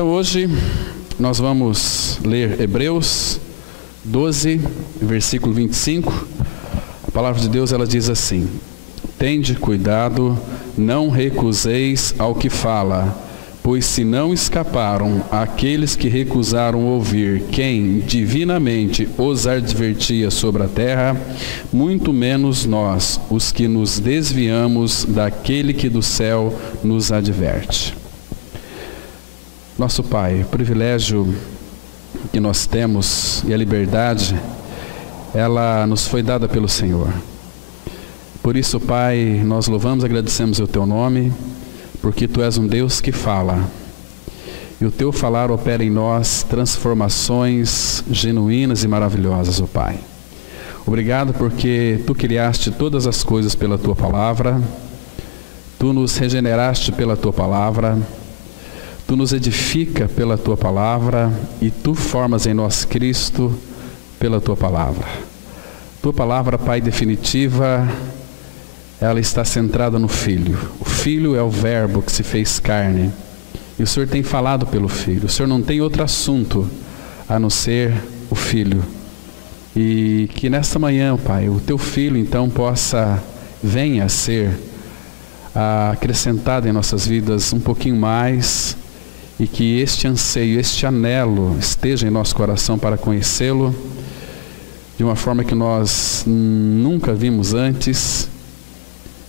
Então hoje nós vamos ler Hebreus 12, versículo 25. A palavra de Deus, ela diz assim: tende cuidado, não recuseis ao que fala, pois se não escaparam aqueles que recusaram ouvir quem divinamente os advertia sobre a terra, muito menos nós, os que nos desviamos daquele que do céu nos adverte. Nosso Pai, o privilégio que nós temos e a liberdade, ela nos foi dada pelo Senhor. Por isso, Pai, nós louvamos e agradecemos o Teu nome, porque Tu és um Deus que fala. E o Teu falar opera em nós transformações genuínas e maravilhosas, ó Pai. Obrigado porque Tu criaste todas as coisas pela Tua palavra, Tu nos regeneraste pela Tua palavra, Tu nos edifica pela Tua palavra e Tu formas em nós Cristo pela Tua palavra. Tua palavra, Pai, definitiva, ela está centrada no Filho. O Filho é o Verbo que se fez carne. E o Senhor tem falado pelo Filho. O Senhor não tem outro assunto a não ser o Filho. E que nesta manhã, Pai, o Teu Filho então venha a ser acrescentado em nossas vidas um pouquinho mais, e que este anseio, este anelo esteja em nosso coração para conhecê-lo de uma forma que nós nunca vimos antes.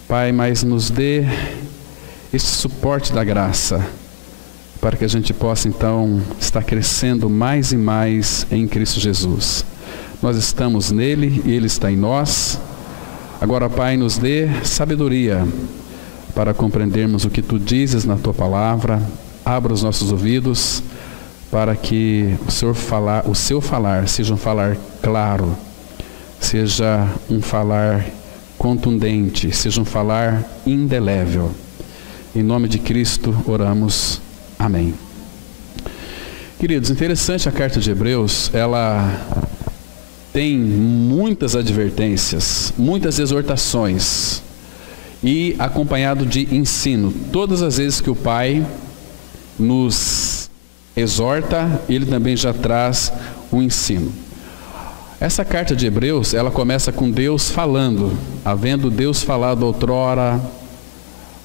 Pai, mas nos dê este suporte da graça, para que a gente possa então estar crescendo mais e mais em Cristo Jesus. Nós estamos nele e ele está em nós. Agora, Pai, nos dê sabedoria para compreendermos o que Tu dizes na Tua palavra. Abra os nossos ouvidos para que o seu falar seja um falar claro, seja um falar contundente, seja um falar indelével. Em nome de Cristo oramos. Amém. Queridos, interessante a carta de Hebreus, ela tem muitas advertências, muitas exortações e acompanhado de ensino. Todas as vezes que o Pai nos exorta, ele também já traz um ensino. Essa carta de Hebreus, ela começa com Deus falando, havendo Deus falado outrora,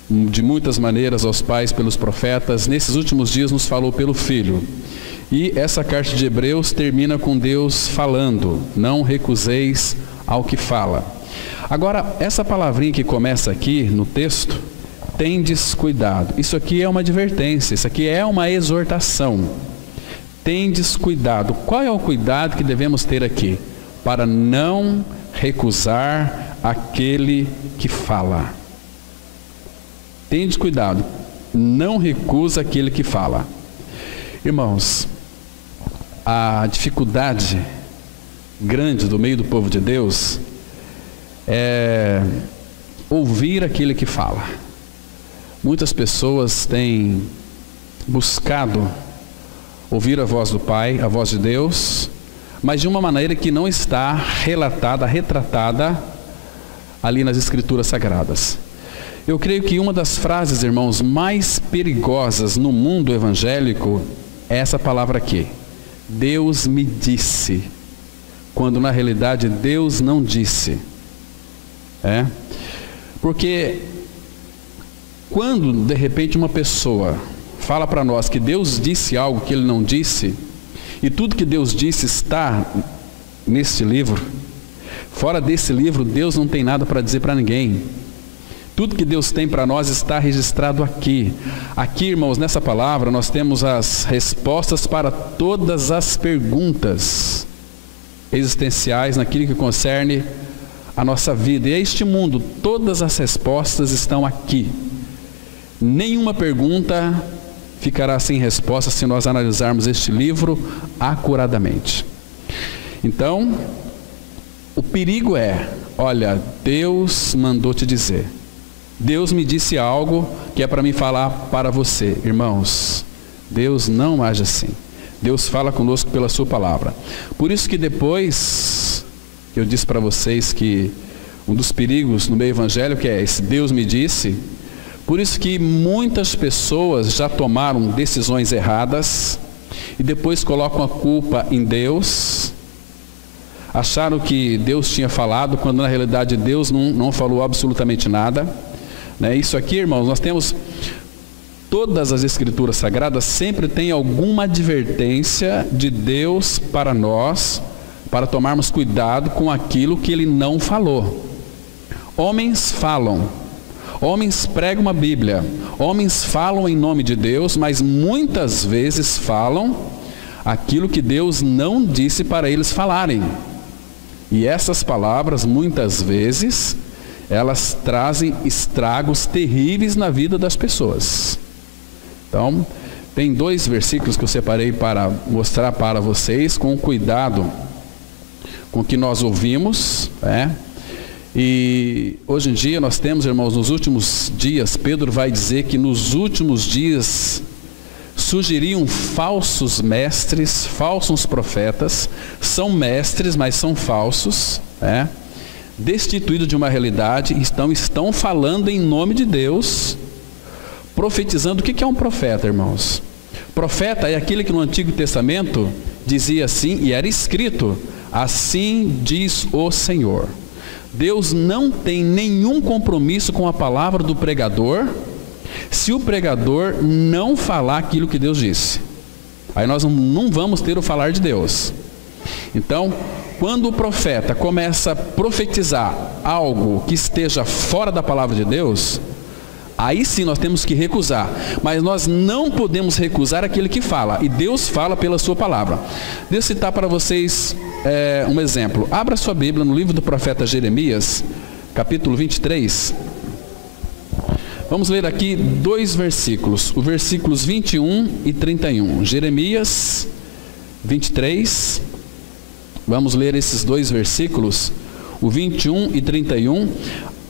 de muitas maneiras aos pais pelos profetas, nesses últimos dias nos falou pelo Filho. E essa carta de Hebreus termina com Deus falando, não recuseis ao que fala. Agora, essa palavrinha que começa aqui no texto, tendes cuidado. Isso aqui é uma advertência, isso aqui é uma exortação. Tendes cuidado. Qual é o cuidado que devemos ter aqui? Para não recusar aquele que fala. Tendes cuidado. Não recusa aquele que fala. Irmãos, a dificuldade grande do meio do povo de Deus é ouvir aquele que fala. Muitas pessoas têm buscado ouvir a voz do Pai, a voz de Deus, mas de uma maneira que não está retratada ali nas Escrituras Sagradas. Eu creio que uma das frases, irmãos, mais perigosas no mundo evangélico é essa palavra aqui: Deus me disse, quando na realidade Deus não disse. Porque quando de repente uma pessoa fala para nós que Deus disse algo que Ele não disse, e tudo que Deus disse está neste livro, fora desse livro Deus não tem nada para dizer para ninguém. Tudo que Deus tem para nós está registrado aqui. Aqui, irmãos, nessa palavra nós temos as respostas para todas as perguntas existenciais naquilo que concerne a nossa vida. E a este mundo, todas as respostas estão aqui. Nenhuma pergunta ficará sem resposta se nós analisarmos este livro acuradamente. Então, o perigo é, olha, Deus mandou te dizer. Deus me disse algo que é para mim falar para você. Irmãos, Deus não age assim. Deus fala conosco pela sua palavra. Por isso que depois, eu disse para vocês que um dos perigos no meio evangélico é esse: Deus me disse. Por isso que muitas pessoas já tomaram decisões erradas e depois colocam a culpa em Deus. Acharam que Deus tinha falado, quando na realidade Deus não falou absolutamente nada. Isso aqui, irmãos, nós temos... Todas as Escrituras Sagradas sempre tem alguma advertência de Deus para nós, para tomarmos cuidado com aquilo que Ele não falou. Homens falam, homens pregam uma Bíblia, homens falam em nome de Deus, mas muitas vezes falam aquilo que Deus não disse para eles falarem. E essas palavras, muitas vezes, elas trazem estragos terríveis na vida das pessoas. Então, tem 2 versículos que eu separei para mostrar para vocês, com cuidado com o que nós ouvimos, E hoje em dia nós temos, irmãos, nos últimos dias, Pedro vai dizer que nos últimos dias surgiriam falsos mestres, falsos profetas, são mestres, mas são falsos, destituídos de uma realidade, estão falando em nome de Deus, profetizando. O que é um profeta, irmãos? Profeta é aquele que no Antigo Testamento dizia assim, e era escrito: assim diz o Senhor. Deus não tem nenhum compromisso com a palavra do pregador, se o pregador não falar aquilo que Deus disse. Aí nós não vamos ter o falar de Deus. Então, quando o profeta começa a profetizar algo que esteja fora da palavra de Deus, aí sim nós temos que recusar, mas nós não podemos recusar aquele que fala, e Deus fala pela sua palavra. Deixa eu citar para vocês um exemplo. Abra sua Bíblia no livro do profeta Jeremias, capítulo 23. Vamos ler aqui 2 versículos, os versículos 21 e 31. Jeremias 23, vamos ler esses 2 versículos, o 21 e 31.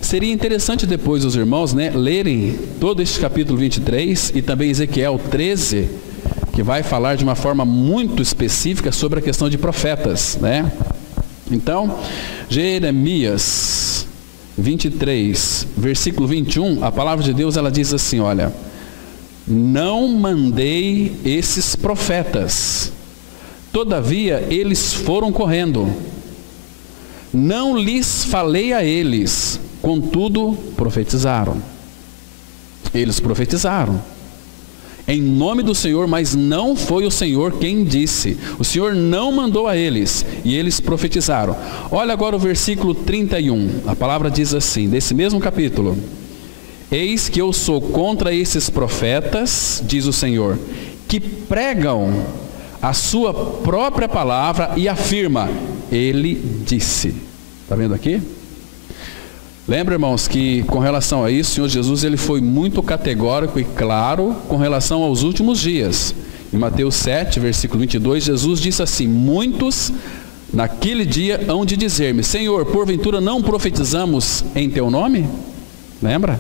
Seria interessante depois os irmãos lerem todo este capítulo 23 e também Ezequiel 13, que vai falar de uma forma muito específica sobre a questão de profetas, Então, Jeremias 23, versículo 21, a palavra de Deus, ela diz assim, olha: não mandei esses profetas, todavia eles foram correndo, não lhes falei a eles, contudo profetizaram. Eles profetizaram em nome do Senhor, mas não foi o Senhor quem disse. O Senhor não mandou a eles, e eles profetizaram. Olha agora o versículo 31. A palavra diz assim, desse mesmo capítulo: eis que eu sou contra esses profetas, diz o Senhor, que pregam a sua própria palavra e afirma: ele disse. Está vendo aqui? Lembra, irmãos, que com relação a isso, o Senhor Jesus ele foi muito categórico e claro com relação aos últimos dias. Em Mateus 7, versículo 22, Jesus disse assim: muitos naquele dia hão de dizer-me: Senhor, porventura não profetizamos em teu nome? Lembra?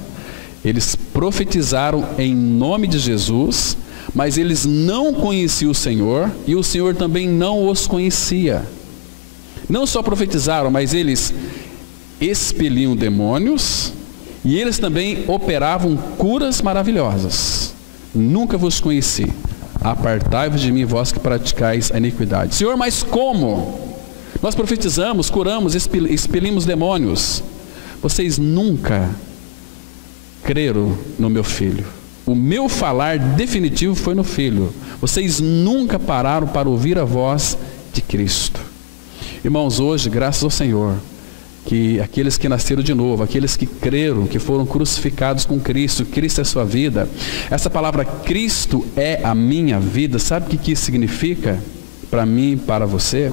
Eles profetizaram em nome de Jesus, mas eles não conheciam o Senhor, e o Senhor também não os conhecia. Não só profetizaram, mas eles expeliam demônios, e eles também operavam curas maravilhosas. Nunca vos conheci, apartai-vos de mim, vós que praticais a iniquidade. Senhor, mas como? Nós profetizamos, curamos, expelimos demônios. Vocês nunca creram no meu Filho. O meu falar definitivo foi no Filho. Vocês nunca pararam para ouvir a voz de Cristo. Irmãos, hoje, graças ao Senhor, que aqueles que nasceram de novo, aqueles que creram, que foram crucificados com Cristo, Cristo é a sua vida. Essa palavra Cristo é a minha vida, sabe o que isso significa para mim e para você?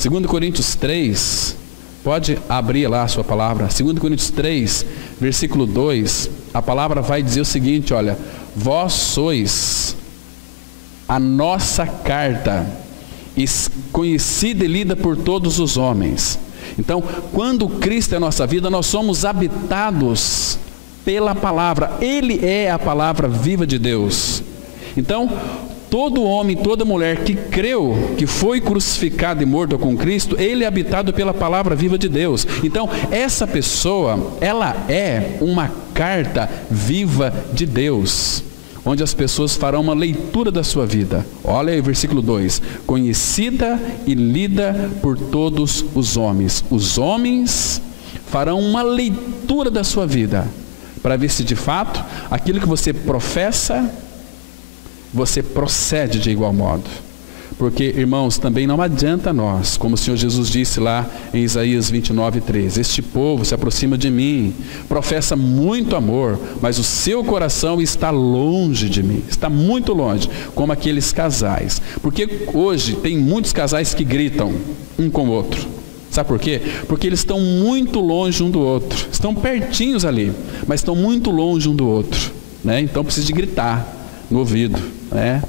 2 Coríntios 3, pode abrir lá a sua palavra, 2 Coríntios 3, versículo 2, a palavra vai dizer o seguinte, olha: vós sois a nossa carta, conhecida e lida por todos os homens. Então, quando Cristo é a nossa vida, nós somos habitados pela palavra. Ele é a palavra viva de Deus. Então, todo homem, toda mulher que creu, que foi crucificado e morto com Cristo, ele é habitado pela palavra viva de Deus. Então, essa pessoa, ela é uma carta viva de Deus, onde as pessoas farão uma leitura da sua vida. Olha aí o versículo 2: conhecida e lida por todos os homens. Os homens farão uma leitura da sua vida, para ver se de fato, aquilo que você professa, você procede de igual modo. Porque, irmãos, também não adianta nós, como o Senhor Jesus disse lá em Isaías 29:3, este povo se aproxima de mim, professa muito amor, mas o seu coração está longe de mim, está muito longe, como aqueles casais. Porque hoje tem muitos casais que gritam um com o outro. Sabe por quê? Porque eles estão muito longe um do outro, estão pertinhos ali, mas estão muito longe um do outro, né? Então precisa de gritar no ouvido, né?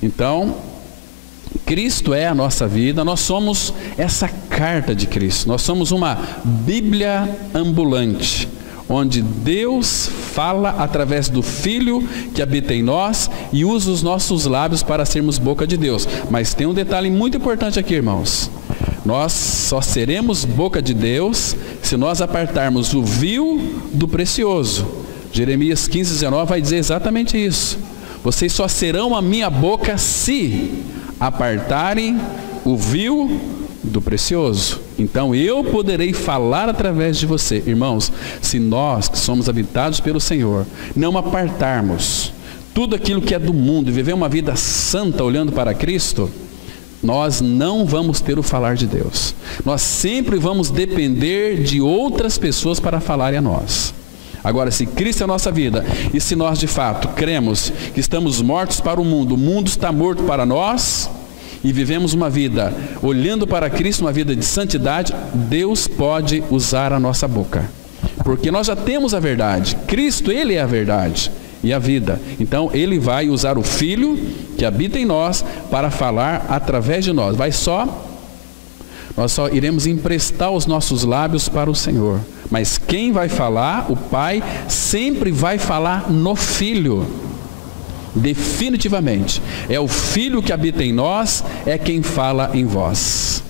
Então, Cristo é a nossa vida, nós somos essa carta de Cristo, nós somos uma Bíblia ambulante, onde Deus fala através do Filho que habita em nós e usa os nossos lábios para sermos boca de Deus. Mas tem um detalhe muito importante aqui, irmãos: nós só seremos boca de Deus se nós apartarmos o vil do precioso. Jeremias 15:19 vai dizer exatamente isso: vocês só serão a minha boca se apartarem o vil do precioso. Então eu poderei falar através de você. Irmãos, se nós que somos habitados pelo Senhor não apartarmos tudo aquilo que é do mundo e viver uma vida santa olhando para Cristo, nós não vamos ter o falar de Deus. Nós sempre vamos depender de outras pessoas para falarem a nós. Agora, se Cristo é a nossa vida, e se nós de fato cremos que estamos mortos para o mundo está morto para nós, e vivemos uma vida olhando para Cristo, uma vida de santidade, Deus pode usar a nossa boca. Porque nós já temos a verdade. Cristo, Ele é a verdade e a vida. Então, Ele vai usar o Filho que habita em nós para falar através de nós. Nós só iremos emprestar os nossos lábios para o Senhor. Mas quem vai falar, o Pai, sempre vai falar no Filho. Definitivamente. É o Filho que habita em nós, é quem fala em vós.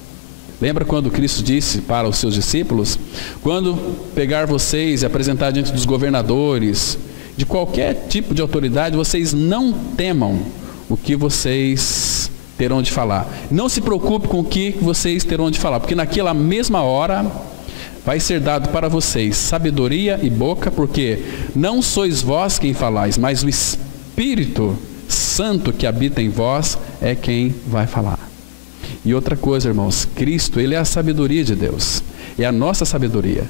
Lembra quando Cristo disse para os seus discípulos: quando pegar vocês e apresentar diante dos governadores, de qualquer tipo de autoridade, vocês não temam o que vocês terão de falar. Não se preocupe com o que vocês terão de falar, porque naquela mesma hora vai ser dado para vocês sabedoria e boca, porque não sois vós quem falais, mas o Espírito Santo que habita em vós é quem vai falar. E outra coisa, irmãos, Cristo, Ele é a sabedoria de Deus, é a nossa sabedoria.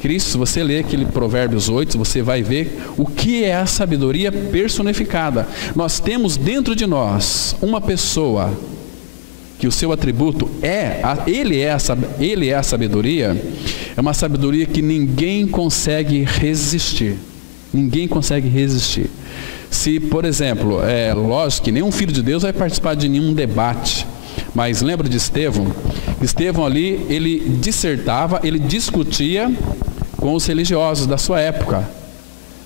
Cristo, se você ler aquele Provérbios 8, você vai ver o que é a sabedoria personificada. Nós temos dentro de nós uma pessoa que o seu atributo Ele é a sabedoria. É uma sabedoria que ninguém consegue resistir. Ninguém consegue resistir. Se, por exemplo, lógico que nenhum filho de Deus vai participar de nenhum debate, mas lembra de Estevão? Estevão ali, ele dissertava, ele discutia com os religiosos da sua época,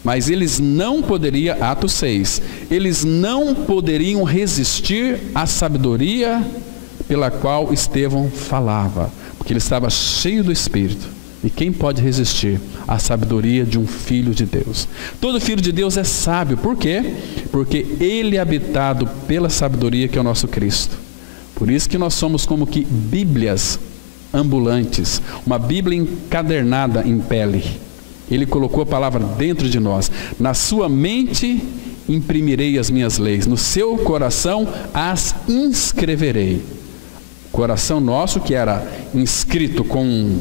mas eles não poderiam, Atos 6, eles não poderiam resistir à sabedoria pela qual Estevão falava, porque ele estava cheio do Espírito. E quem pode resistir à sabedoria de um filho de Deus? Todo filho de Deus é sábio. Por quê? Porque ele é habitado pela sabedoria que é o nosso Cristo. Por isso que nós somos como que Bíblias ambulantes, uma Bíblia encadernada em pele. Ele colocou a palavra dentro de nós. Na sua mente imprimirei as minhas leis, no seu coração as inscreverei. O coração nosso que era inscrito com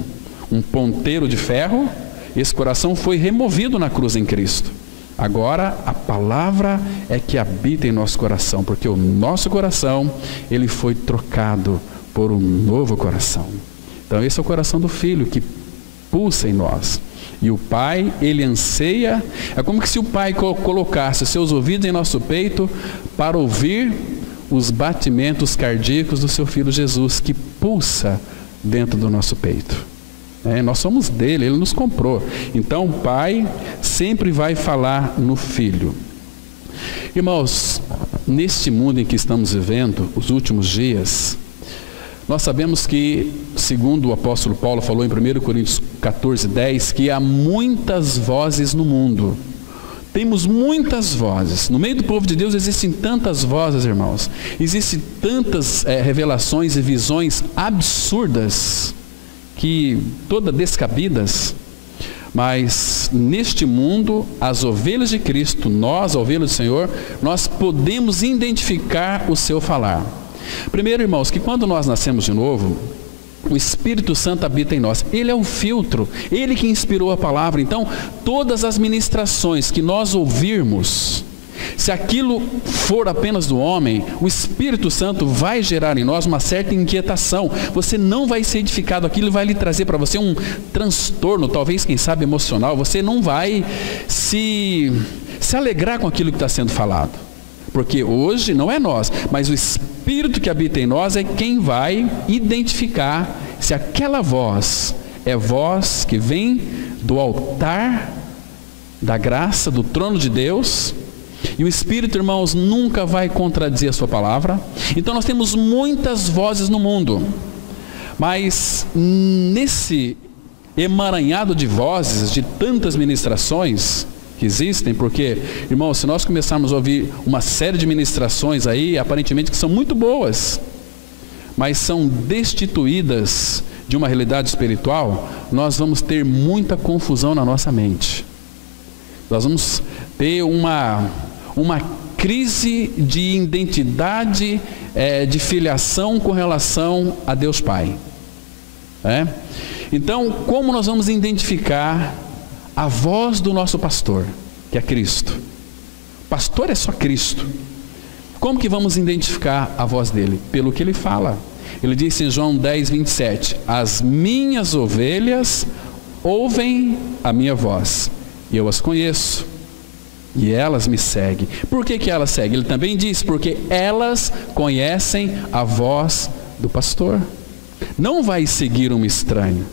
um ponteiro de ferro, esse coração foi removido na cruz em Cristo. Agora a palavra é que habita em nosso coração, porque o nosso coração, ele foi trocado por um novo coração. Então esse é o coração do Filho que pulsa em nós. E o Pai, ele anseia, é como que se o Pai colocasse seus ouvidos em nosso peito para ouvir os batimentos cardíacos do seu Filho Jesus, que pulsa dentro do nosso peito. Nós somos dele, ele nos comprou. Então o Pai sempre vai falar no Filho. Irmãos, neste mundo em que estamos vivendo, os últimos dias, nós sabemos que, segundo o apóstolo Paulo falou em 1 Coríntios 14:10, que há muitas vozes no mundo. Temos muitas vozes. No meio do povo de Deus existem tantas vozes, irmãos. Existem tantas revelações e visões absurdas, que todas descabidas. Mas neste mundo, as ovelhas de Cristo, nós, ovelhas do Senhor, nós podemos identificar o seu falar. Primeiro, irmãos, que quando nós nascemos de novo, o Espírito Santo habita em nós. Ele é o filtro, Ele que inspirou a palavra. Então, todas as ministrações que nós ouvirmos, se aquilo for apenas do homem, o Espírito Santo vai gerar em nós uma certa inquietação. Você não vai ser edificado, aquilo vai lhe trazer para você um transtorno, talvez, quem sabe, emocional. Você não vai se alegrar com aquilo que está sendo falado. Porque hoje não é nós, mas o Espírito que habita em nós é quem vai identificar se aquela voz é voz que vem do altar da graça, do trono de Deus. E o Espírito, irmãos, nunca vai contradizer a sua palavra. Então nós temos muitas vozes no mundo, mas nesse emaranhado de vozes, de tantas ministrações que existem, porque, irmãos, se nós começarmos a ouvir uma série de ministrações aí, aparentemente que são muito boas, mas são destituídas de uma realidade espiritual, nós vamos ter muita confusão na nossa mente. Nós vamos ter uma crise de identidade, de filiação com relação a Deus Pai. Então, como nós vamos identificar a voz do nosso pastor, que é Cristo? Pastor é só Cristo. Como que vamos identificar a voz dele? Pelo que ele fala. Ele disse em João 10:27, as minhas ovelhas ouvem a minha voz, e eu as conheço, e elas me seguem. Por que elas seguem? Ele também diz, porque elas conhecem a voz do pastor. Não vai seguir um estranho,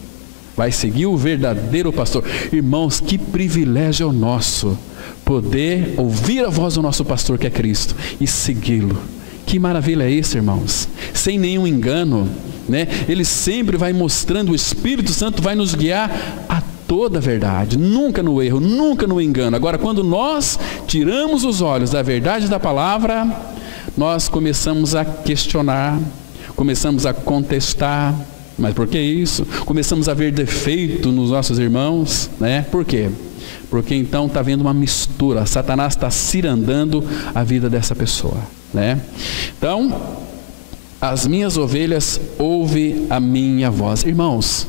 vai seguir o verdadeiro pastor. Irmãos, que privilégio é o nosso, poder ouvir a voz do nosso pastor, que é Cristo, e segui-lo. Que maravilha é isso, irmãos? Sem nenhum engano, né? Ele sempre vai mostrando, o Espírito Santo vai nos guiar a toda a verdade, nunca no erro, nunca no engano. Agora, quando nós tiramos os olhos da verdade da palavra, nós começamos a questionar, começamos a contestar. Mas por que isso? Começamos a ver defeito nos nossos irmãos, né? Por quê? Porque então está havendo uma mistura, Satanás está cirandando a vida dessa pessoa, né? Então, as minhas ovelhas ouvem a minha voz. Irmãos,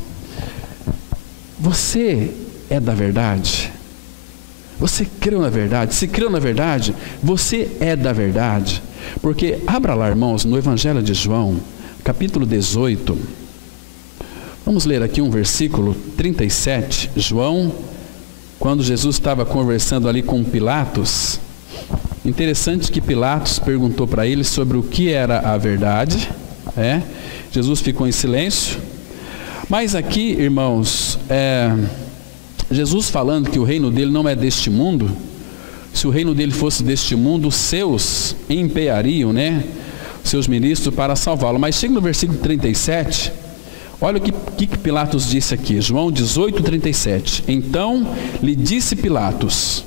você é da verdade? Você creu na verdade? Se creu na verdade, você é da verdade. Porque, abra lá, irmãos, no Evangelho de João, capítulo 18, vamos ler aqui um versículo 37, João, quando Jesus estava conversando ali com Pilatos. Interessante que Pilatos perguntou para ele sobre o que era a verdade, Jesus ficou em silêncio. Mas aqui, irmãos, Jesus falando que o reino dele não é deste mundo. Se o reino dele fosse deste mundo, os seus empenhariam, seus ministros para salvá-lo. Mas chega no versículo 37, olha o que Pilatos disse aqui, João 18:37. Então lhe disse Pilatos,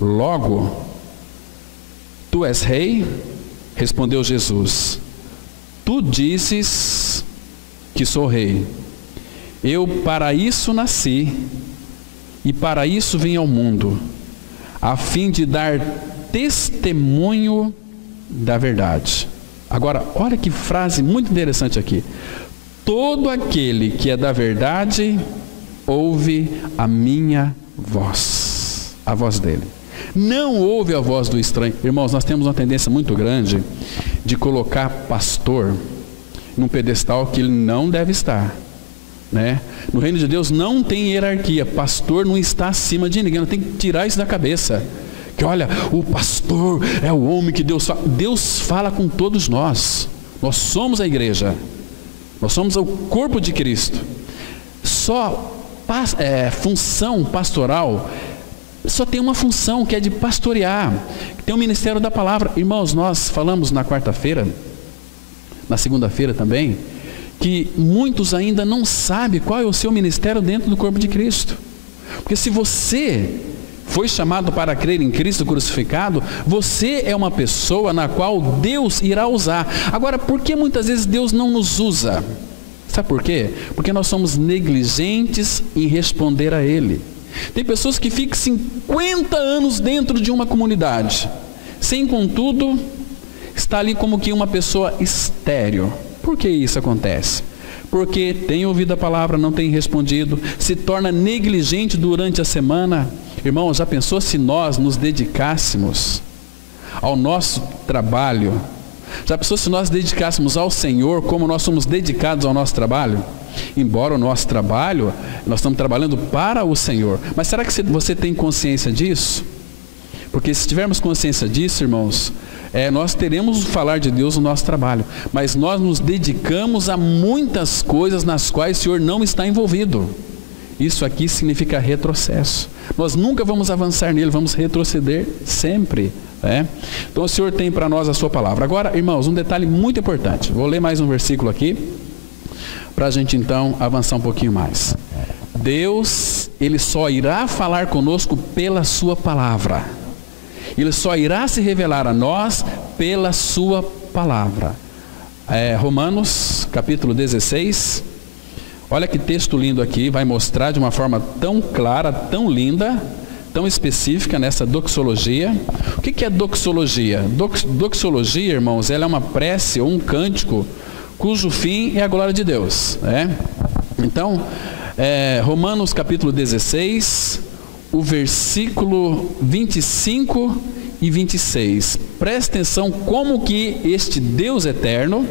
logo, tu és rei? Respondeu Jesus, tu dizes que sou rei. Eu para isso nasci, e para isso vim ao mundo, a fim de dar testemunho da verdade. Agora, olha que frase muito interessante aqui. Todo aquele que é da verdade ouve a minha voz, a voz dele. Não ouve a voz do estranho. Irmãos, nós temos uma tendência muito grande de colocar pastor num pedestal que ele não deve estar, No reino de Deus não tem hierarquia. Pastor não está acima de ninguém. Tem que tirar isso da cabeça. Que olha, o pastor é o homem que Deus fala. Deus fala com todos nós. Nós somos a igreja. Nós somos o corpo de Cristo. Só função pastoral só tem uma função, que é de pastorear, tem o ministério da palavra. Irmãos, nós falamos na quarta-feira, na segunda-feira também, que muitos ainda não sabem qual é o seu ministério dentro do corpo de Cristo. Porque se você foi chamado para crer em Cristo crucificado, você é uma pessoa na qual Deus irá usar. Agora, por que muitas vezes Deus não nos usa? Sabe por quê? Porque nós somos negligentes em responder a Ele. Tem pessoas que ficam 50 anos dentro de uma comunidade, sem contudo, está ali como que uma pessoa estéril. Por que isso acontece? Porque tem ouvido a palavra, não tem respondido, se torna negligente durante a semana. Irmão, já pensou se nós nos dedicássemos ao nosso trabalho? Já pensou se nós dedicássemos ao Senhor como nós somos dedicados ao nosso trabalho? Embora o nosso trabalho, nós estamos trabalhando para o Senhor. Mas será que você tem consciência disso? Porque se tivermos consciência disso, irmãos, nós teremos o falar de Deus no nosso trabalho, mas nós nos dedicamos a muitas coisas nas quais o Senhor não está envolvido. Isso aqui significa retrocesso. Nós nunca vamos avançar nele, vamos retroceder sempre. Então o Senhor tem para nós a sua palavra. Agora, irmãos, um detalhe muito importante. Vou ler mais um versículo aqui, para a gente então avançar um pouquinho mais. Deus, Ele só irá falar conosco pela sua palavra. Ele só irá se revelar a nós pela sua palavra. Romanos, capítulo 16. Olha que texto lindo aqui, vai mostrar de uma forma tão clara, tão linda, tão específica nessa doxologia. O que é doxologia? Doxologia, irmãos, ela é uma prece ou um cântico cujo fim é a glória de Deus. Então, Romanos capítulo 16, o versículo 25 e 26. Preste atenção como que este Deus eterno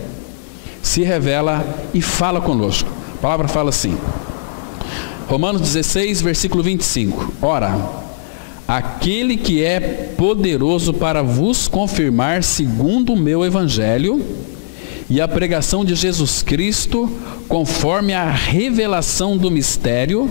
se revela e fala conosco. A palavra fala assim, Romanos 16, versículo 25. Ora, aquele que é poderoso para vos confirmar segundo o meu evangelho e a pregação de Jesus Cristo, conforme a revelação do mistério,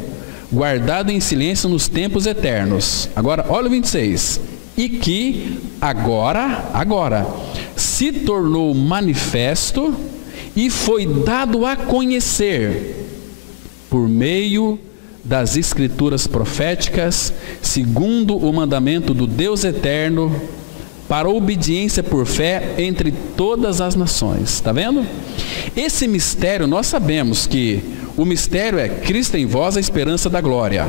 guardado em silêncio nos tempos eternos. Agora, olha o 26. E que agora, se tornou manifesto e foi dado a conhecer por meio das escrituras proféticas, segundo o mandamento do Deus eterno, para obediência por fé entre todas as nações. Está vendo? Esse mistério, nós sabemos que o mistério é Cristo em vós, a esperança da glória.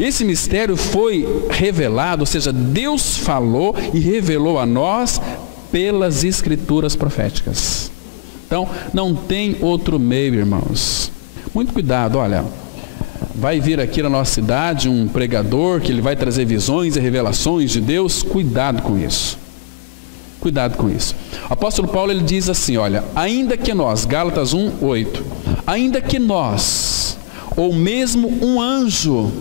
Esse mistério foi revelado, ou seja, Deus falou e revelou a nós pelas escrituras proféticas. Então, não tem outro meio, irmãos. Muito cuidado, olha, vai vir aqui na nossa cidade um pregador que ele vai trazer visões e revelações de Deus. Cuidado com isso. Cuidado com isso. O apóstolo Paulo, ele diz assim, olha, ainda que nós, Gálatas 1:8, ainda que nós, ou mesmo um anjo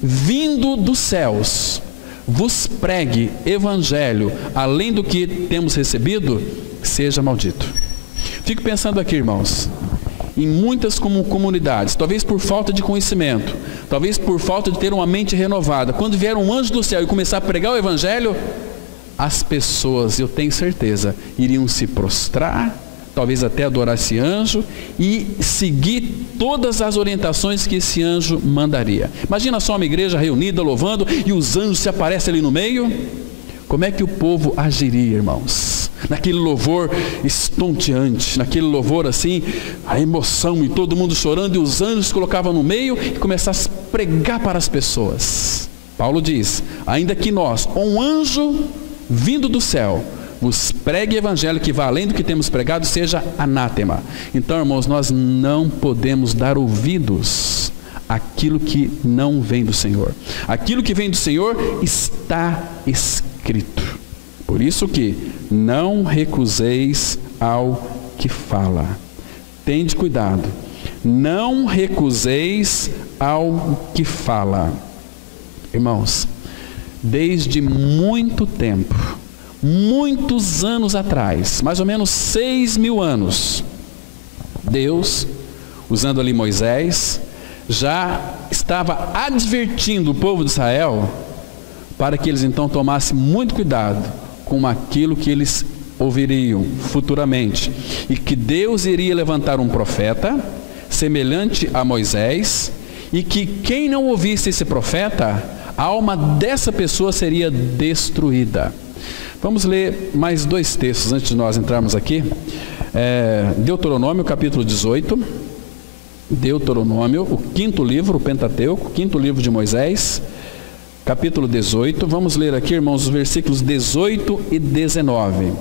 vindo dos céus, vos pregue evangelho além do que temos recebido, seja maldito. Fico pensando aqui, irmãos, em muitas comunidades, talvez por falta de conhecimento, talvez por falta de ter uma mente renovada, quando vier um anjo do céu e começar a pregar o evangelho, as pessoas, eu tenho certeza, iriam se prostrar, talvez até adorar esse anjo e seguir todas as orientações que esse anjo mandaria. Imagina só uma igreja reunida, louvando, e os anjos se aparecem ali no meio. Como é que o povo agiria, irmãos? Naquele louvor estonteante, naquele louvor assim, a emoção e todo mundo chorando, e os anjos se colocavam no meio e começassem a pregar para as pessoas. Paulo diz, ainda que nós, um anjo vindo do céu, vos pregue evangelho que vá além do que temos pregado, seja anátema. Então, irmãos, nós não podemos dar ouvidos àquilo que não vem do Senhor. Aquilo que vem do Senhor está escrito. Por isso que não recuseis ao que fala. Tende cuidado. Não recuseis ao que fala. Irmãos, desde muito tempo, muitos anos atrás, mais ou menos 6.000 anos, Deus, usando ali Moisés, já estava advertindo o povo de Israel para que eles então tomassem muito cuidado com aquilo que eles ouviriam futuramente, e que Deus iria levantar um profeta semelhante a Moisés, e que quem não ouvisse esse profeta, a alma dessa pessoa seria destruída. Vamos ler mais 2 textos antes de nós entrarmos aqui. Deuteronômio capítulo 18, Deuteronômio, o 5º livro, o Pentateuco, 5º livro de Moisés, capítulo 18, vamos ler aqui, irmãos, os versículos 18 e 19,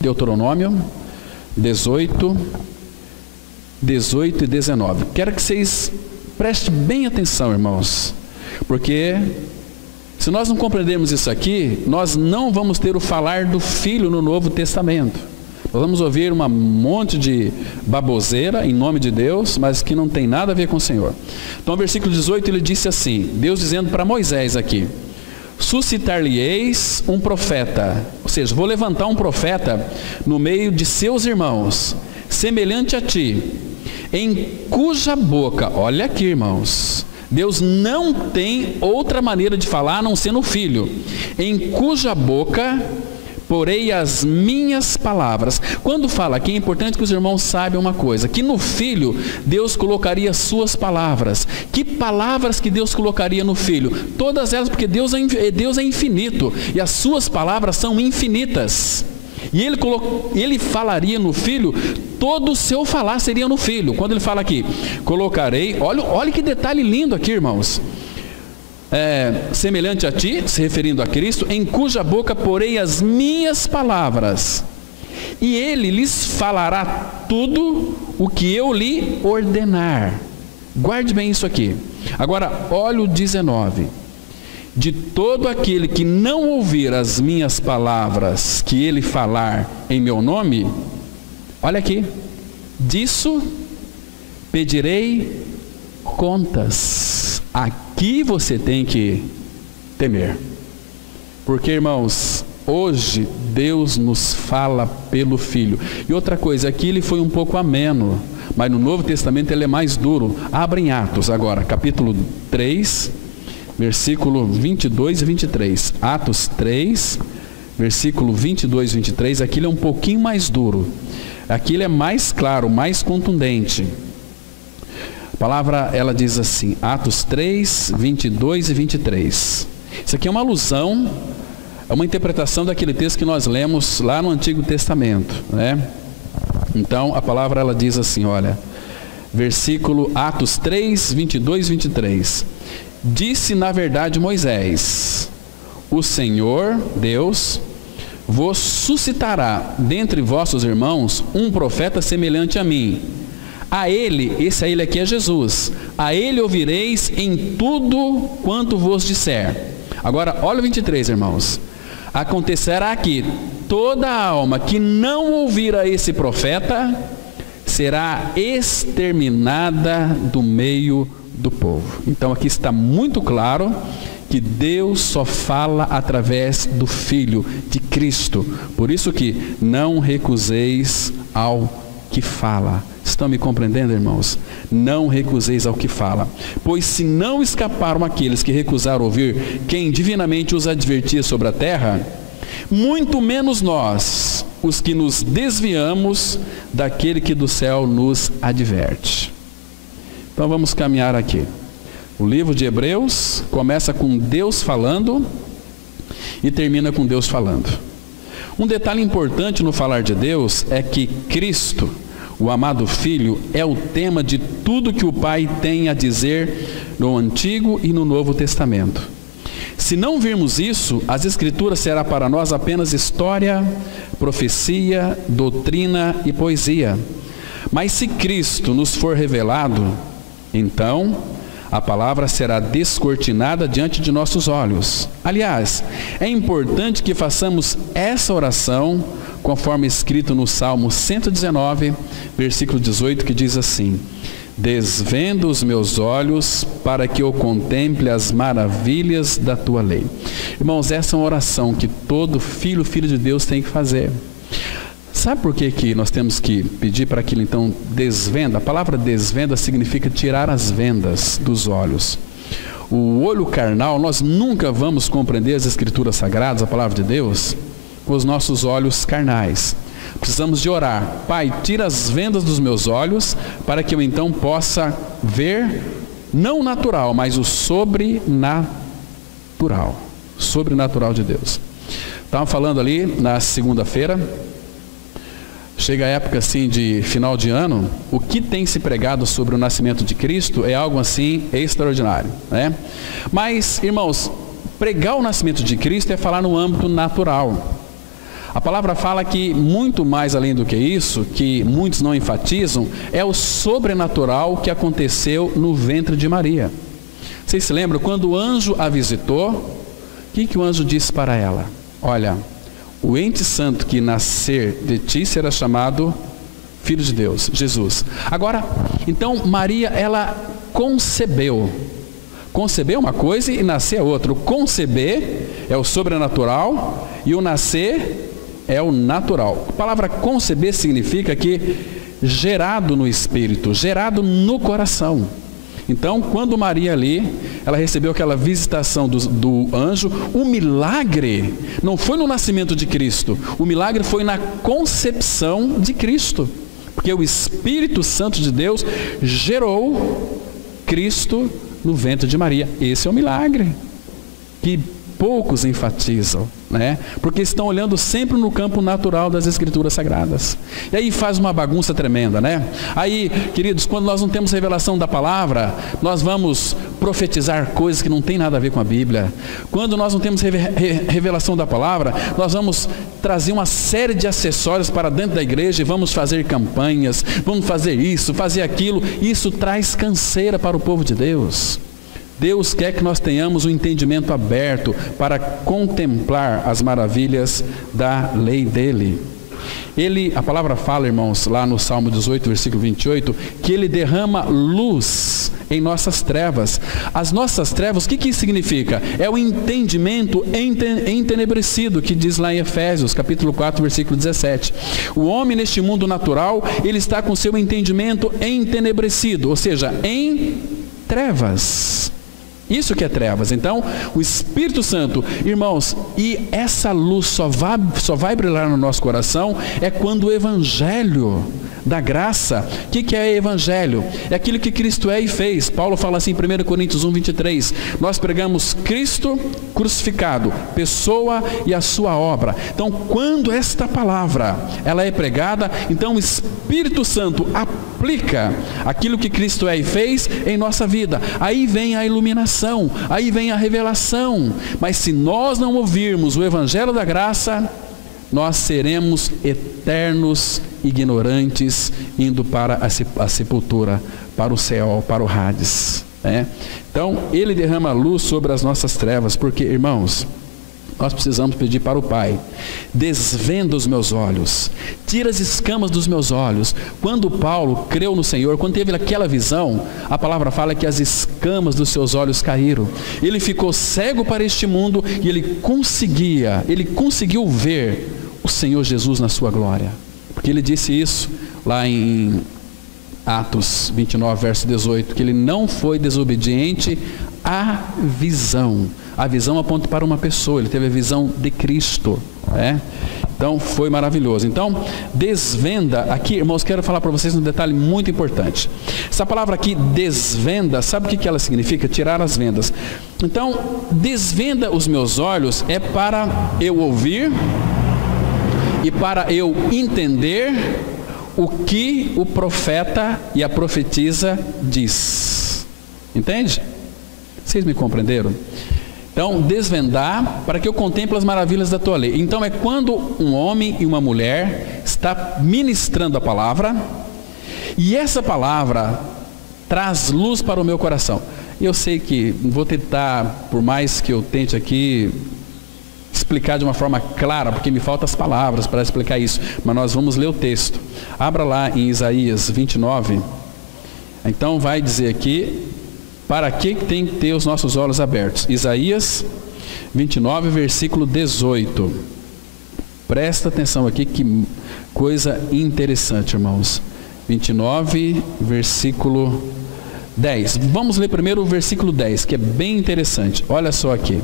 Deuteronômio 18 e 19, quero que vocês prestem bem atenção, irmãos, porque se nós não compreendermos isso aqui, nós não vamos ter o falar do Filho no Novo Testamento. Nós vamos ouvir um monte de baboseira em nome de Deus, mas que não tem nada a ver com o Senhor. Então, no versículo 18, ele disse assim, Deus dizendo para Moisés aqui: suscitar-lhe-eis um profeta, ou seja, vou levantar um profeta no meio de seus irmãos, semelhante a ti, em cuja boca, olha aqui, irmãos, Deus não tem outra maneira de falar a não ser no Filho, em cuja boca porei as minhas palavras. Quando fala aqui, é importante que os irmãos saibam uma coisa, que no Filho Deus colocaria as suas palavras. Que palavras que Deus colocaria no Filho? Todas elas, porque Deus é infinito e as suas palavras são infinitas. E ele falaria no Filho, todo o seu falar seria no Filho. Quando ele fala aqui, colocarei, olha que detalhe lindo aqui, irmãos. Semelhante a ti, se referindo a Cristo, em cuja boca porei as minhas palavras, e ele lhes falará tudo o que eu lhe ordenar. Guarde bem isso aqui. Agora, olha o 19. De todo aquele que não ouvir as minhas palavras que ele falar em meu nome, olha aqui, disso pedirei contas. Aqui você tem que temer, porque, irmãos, hoje Deus nos fala pelo Filho. E outra coisa, aqui ele foi um pouco ameno, mas no Novo Testamento ele é mais duro. Abra em Atos agora, capítulo 3, versículo 22 e 23. Atos 3, versículo 22 e 23, aqui ele é um pouquinho mais duro. Aqui ele é mais claro, mais contundente. A palavra, ela diz assim, Atos 3, 22 e 23. Isso aqui é uma alusão, é uma interpretação daquele texto que nós lemos lá no Antigo Testamento, né? Então, a palavra, ela diz assim, olha, versículo Atos 3, 22 e 23. Disse na verdade Moisés: o Senhor, Deus, vos suscitará dentre vossos irmãos um profeta semelhante a mim. A ele, esse a ele aqui é Jesus, a ele ouvireis em tudo quanto vos disser. Agora, olha o 23, irmãos. Acontecerá que toda alma que não ouvir a esse profeta será exterminada do meio do povo. Então aqui está muito claro que Deus só fala através do Filho de Cristo. Por isso que não recuseis ao que fala. Estão me compreendendo, irmãos? Não recuseis ao que fala. Pois se não escaparam aqueles que recusaram ouvir quem divinamente os advertia sobre a terra, muito menos nós, os que nos desviamos daquele que do céu nos adverte. Então vamos caminhar aqui. O livro de Hebreus começa com Deus falando e termina com Deus falando. Um detalhe importante no falar de Deus é que Cristo, o amado Filho, é o tema de tudo que o Pai tem a dizer no Antigo e no Novo Testamento. Se não virmos isso, as Escrituras será para nós apenas história, profecia, doutrina e poesia. Mas se Cristo nos for revelado, então a palavra será descortinada diante de nossos olhos. Aliás, é importante que façamos essa oração conforme escrito no Salmo 119, versículo 18, que diz assim: desvenda os meus olhos para que eu contemple as maravilhas da tua lei. Irmãos, essa é uma oração que todo filho de Deus tem que fazer. Sabe por que nós temos que pedir para que ele então desvenda? A palavra desvenda significa tirar as vendas dos olhos. o olho carnal, nós nunca vamos compreender as Escrituras Sagradas, a Palavra de Deus, com os nossos olhos carnais. Precisamos de orar. Pai, tira as vendas dos meus olhos, para que eu então possa ver, não o natural, mas o sobrenatural de Deus. Estava falando ali na segunda-feira, chega a época assim de final de ano, o que tem se pregado sobre o nascimento de Cristo é algo assim extraordinário, né? Mas, irmãos, pregar o nascimento de Cristo é falar no âmbito natural. A palavra fala que muito mais além do que isso, que muitos não enfatizam, é o sobrenatural que aconteceu no ventre de Maria. Vocês se lembram, quando o anjo a visitou, o que o anjo disse para ela? Olha, o ente santo que nascer de ti será chamado Filho de Deus, Jesus. Agora, então Maria, ela concebeu. Conceber uma coisa e nascer outra. O conceber é o sobrenatural e o nascer é o natural. A palavra conceber significa que gerado no espírito, gerado no coração. Então, quando Maria ali, ela recebeu aquela visitação do anjo, o milagre não foi no nascimento de Cristo, o milagre foi na concepção de Cristo, porque o Espírito Santo de Deus gerou Cristo no ventre de Maria. Esse é o milagre que poucos enfatizam, né? Porque estão olhando sempre no campo natural das Escrituras Sagradas. E aí faz uma bagunça tremenda, né? Aí, queridos, quando nós não temos revelação da palavra, nós vamos profetizar coisas que não tem nada a ver com a Bíblia. Quando nós não temos revelação da palavra, nós vamos trazer uma série de acessórios para dentro da igreja e vamos fazer campanhas, vamos fazer isso, fazer aquilo. Isso traz canseira para o povo de Deus. Deus quer que nós tenhamos um entendimento aberto para contemplar as maravilhas da lei dele. A palavra fala, irmãos, lá no Salmo 18, versículo 28, que ele derrama luz em nossas trevas. As nossas trevas, o que isso significa? É o entendimento entenebrecido, que diz lá em Efésios, capítulo 4, versículo 17. O homem neste mundo natural, ele está com seu entendimento entenebrecido, ou seja, em trevas. Isso que é trevas. Então, o Espírito Santo, irmãos, e essa luz só vai brilhar no nosso coração é quando o Evangelho da graça, o que é Evangelho? É aquilo que Cristo é e fez. Paulo fala assim em 1 Coríntios 1, 23, nós pregamos Cristo crucificado, pessoa e a sua obra. Então, quando esta palavra, ela é pregada, então o Espírito Santo aplica aquilo que Cristo é e fez em nossa vida. Aí vem a iluminação, aí vem a revelação. Mas se nós não ouvirmos o Evangelho da graça, nós seremos eternos ignorantes, indo para a sepultura, para o céu, para o Hades, né? Então, ele derrama luz sobre as nossas trevas, porque, irmãos, nós precisamos pedir para o Pai: desvenda os meus olhos, tira as escamas dos meus olhos. Quando Paulo creu no Senhor, quando teve aquela visão, a palavra fala que as escamas dos seus olhos caíram. Ele ficou cego para este mundo e ele conseguiu ver o Senhor Jesus na sua glória, porque ele disse isso lá em Atos 29, verso 18, que ele não foi desobediente à visão. A visão aponta para uma pessoa, ele teve a visão de Cristo, né? Então foi maravilhoso. Então, desvenda, aqui, irmãos, quero falar para vocês um detalhe muito importante. Essa palavra aqui, desvenda, sabe o que ela significa? Tirar as vendas. Então, desvenda os meus olhos é para eu ouvir e para eu entender o que o profeta e a profetisa diz. Entende? Vocês me compreenderam? Então, desvendar para que eu contemple as maravilhas da tua lei. Então, é quando um homem e uma mulher está ministrando a palavra, e essa palavra traz luz para o meu coração. Eu sei que vou tentar, por mais que eu tente aqui explicar de uma forma clara, porque me faltam as palavras para explicar isso, mas nós vamos ler o texto. Abra lá em Isaías 29. Então vai dizer aqui, para que tem que ter os nossos olhos abertos? Isaías 29, versículo 18. Presta atenção aqui, que coisa interessante, irmãos. 29, versículo 10. Vamos ler primeiro o versículo 10, que é bem interessante. Olha só aqui.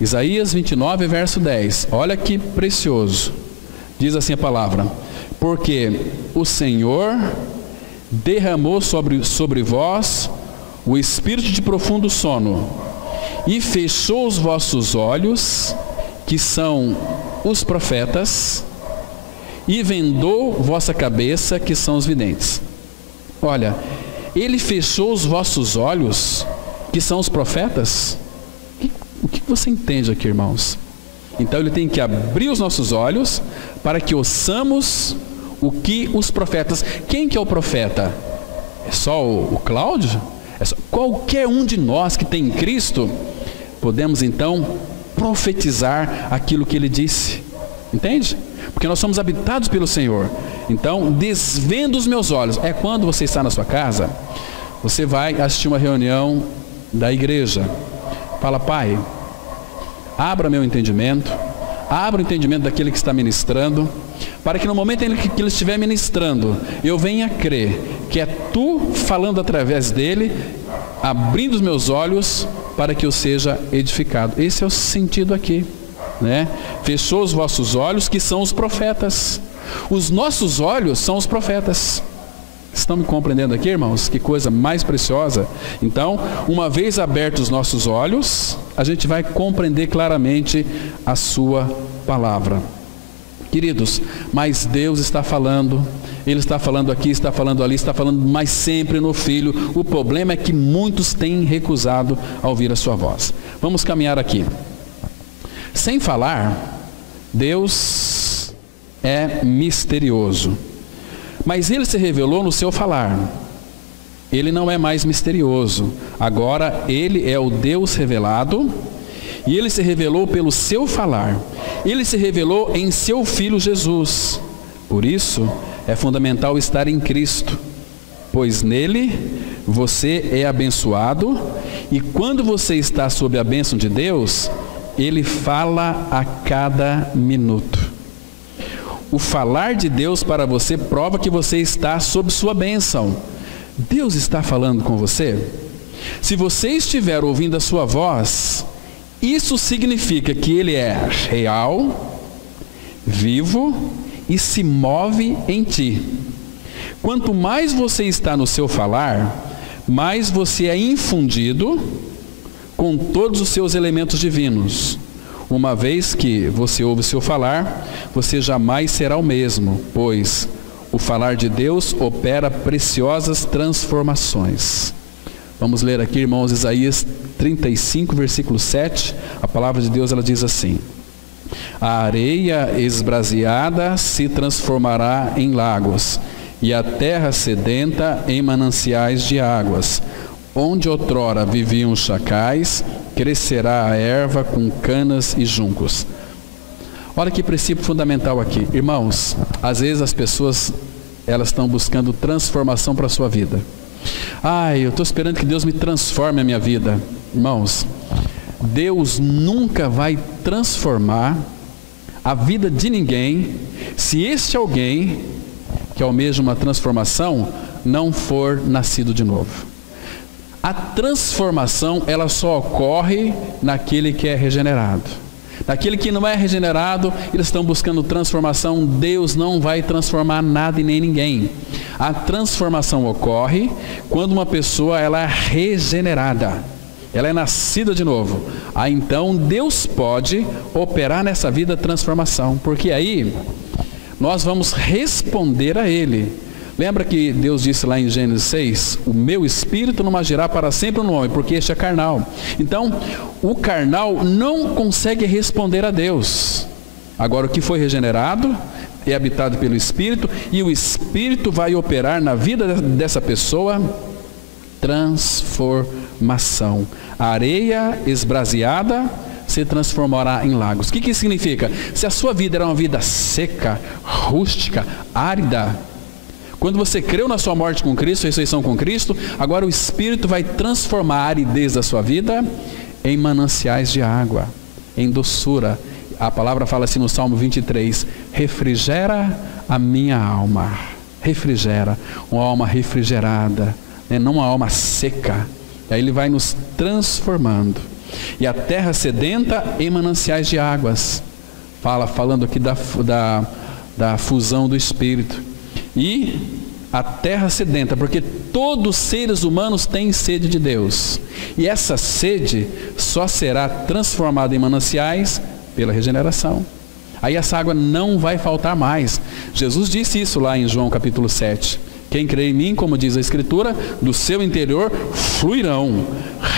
Isaías 29, verso 10. Olha que precioso. Diz assim a palavra: porque o Senhor derramou sobre vós o espírito de profundo sono, e fechou os vossos olhos, que são os profetas, e vendou vossa cabeça, que são os videntes. Olha, ele fechou os vossos olhos, que são os profetas. O que você entende aqui, irmãos? Então ele tem que abrir os nossos olhos para que ouçamos o que os profetas... Quem que é o profeta? É só o Cláudio? É só qualquer um de nós que tem Cristo, podemos então profetizar aquilo que ele disse. Entende? Porque nós somos habitados pelo Senhor. Então, desvendo os meus olhos. É quando você está na sua casa, você vai assistir uma reunião da igreja. Fala: Pai, abra meu entendimento, abra o entendimento daquele que está ministrando, para que no momento em que ele estiver ministrando, eu venha crer que é Tu falando através dele, abrindo os meus olhos para que eu seja edificado. Esse é o sentido aqui, né? Fechou os vossos olhos, que são os profetas. Os nossos olhos são os profetas. Estão me compreendendo aqui, irmãos? Que coisa mais preciosa. Então, uma vez abertos os nossos olhos, a gente vai compreender claramente a sua palavra. Queridos, mas Deus está falando, Ele está falando aqui, está falando ali, está falando, mas sempre no Filho. O problema é que muitos têm recusado a ouvir a sua voz. Vamos caminhar aqui. Sem falar, Deus é misterioso, mas Ele se revelou no seu falar. Ele não é mais misterioso. Agora Ele é o Deus revelado, e Ele se revelou pelo seu falar. Ele se revelou em seu Filho Jesus. Por isso é fundamental estar em Cristo, pois nele você é abençoado, e quando você está sob a bênção de Deus, Ele fala a cada minuto. O falar de Deus para você prova que você está sob sua bênção. Deus está falando com você? Se você estiver ouvindo a sua voz, isso significa que Ele é real, vivo e se move em ti. Quanto mais você está no seu falar, mais você é infundido com todos os seus elementos divinos. Uma vez que você ouve o seu falar, você jamais será o mesmo, pois o falar de Deus opera preciosas transformações. Vamos ler aqui, irmãos, Isaías 35, versículo 7. A palavra de Deus, ela diz assim: a areia esbraseada se transformará em lagos, e a terra sedenta em mananciais de águas. Onde outrora viviam os chacais, crescerá a erva com canas e juncos. Olha que princípio fundamental aqui. Irmãos, às vezes as pessoas, elas estão buscando transformação para a sua vida. Eu estou esperando que Deus me transforme a minha vida. Irmãos, Deus nunca vai transformar a vida de ninguém se este alguém que almeja uma transformação não for nascido de novo. A transformação, ela só ocorre naquele que é regenerado. Naquele que não é regenerado, eles estão buscando transformação. Deus não vai transformar nada e nem ninguém. A transformação ocorre quando uma pessoa, ela é regenerada, ela é nascida de novo. Então Deus pode operar nessa vida a transformação, porque aí nós vamos responder a Ele. Lembra que Deus disse lá em Gênesis 6, o meu espírito não agirá para sempre no homem, porque este é carnal. Então, o carnal não consegue responder a Deus. Agora, o que foi regenerado é habitado pelo Espírito, e o Espírito vai operar na vida dessa pessoa transformação. A areia esbraseada se transformará em lagos. O que isso significa? Se a sua vida era uma vida seca, rústica, árida, quando você creu na sua morte com Cristo, ressurreição com Cristo, agora o Espírito vai transformar a aridez da sua vida em mananciais de água, em doçura. A palavra fala assim no Salmo 23, refrigera a minha alma. Refrigera, uma alma refrigerada, né? Não uma alma seca. E aí ele vai nos transformando. E a terra sedenta em mananciais de águas. Falando aqui da fusão do Espírito. E a terra sedenta, porque todos os seres humanos têm sede de Deus. E essa sede só será transformada em mananciais pela regeneração. Aí essa água não vai faltar mais. Jesus disse isso lá em João capítulo 7. Quem crê em mim, como diz a Escritura, do seu interior fluirão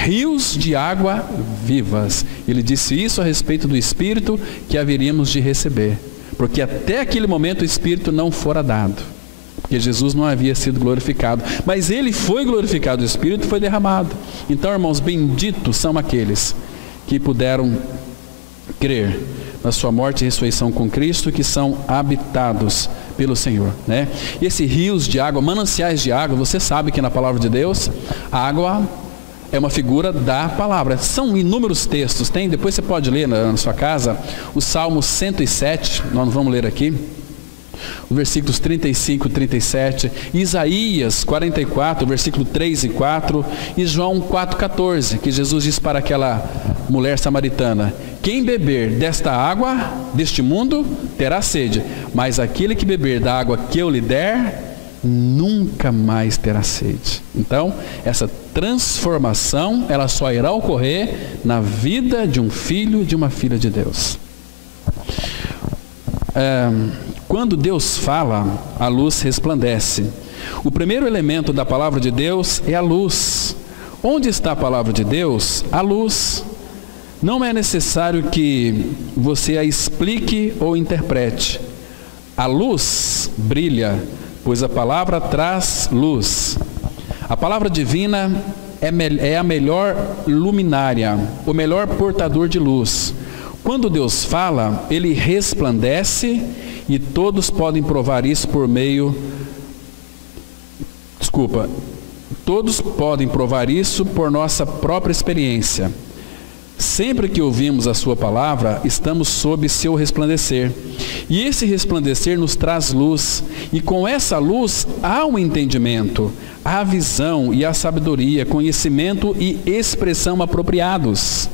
rios de água vivas. Ele disse isso a respeito do Espírito que haveríamos de receber. Porque até aquele momento o Espírito não fora dado. Porque Jesus não havia sido glorificado. Mas ele foi glorificado, o Espírito foi derramado. Então, irmãos, benditos são aqueles que puderam crer na sua morte e ressurreição com Cristo, que são habitados pelo Senhor, né? E esses rios de água, mananciais de água, você sabe que na palavra de Deus, a água é uma figura da palavra. São inúmeros textos, depois você pode ler na sua casa, o Salmo 107, nós não vamos ler aqui, os versículos 35 e 37, Isaías 44, versículo 3 e 4, e João 4,14, que Jesus diz para aquela mulher samaritana: quem beber desta água, deste mundo, terá sede, mas aquele que beber da água que eu lhe der, nunca mais terá sede. Então, essa transformação, ela só irá ocorrer na vida de um filho e de uma filha de Deus. Quando Deus fala, a luz resplandece. O primeiro elemento da palavra de Deus é a luz. Onde está a palavra de Deus? A luz. Não é necessário que você a explique ou interprete. A luz brilha, pois a palavra traz luz. A palavra divina é a melhor luminária, o melhor portador de luz. Quando Deus fala, ele resplandece, e todos podem provar isso por meio... Todos podem provar isso por nossa própria experiência. Sempre que ouvimos a sua palavra, estamos sob seu resplandecer. E esse resplandecer nos traz luz. E com essa luz há um entendimento, há a visão e a sabedoria, conhecimento e expressão apropriados.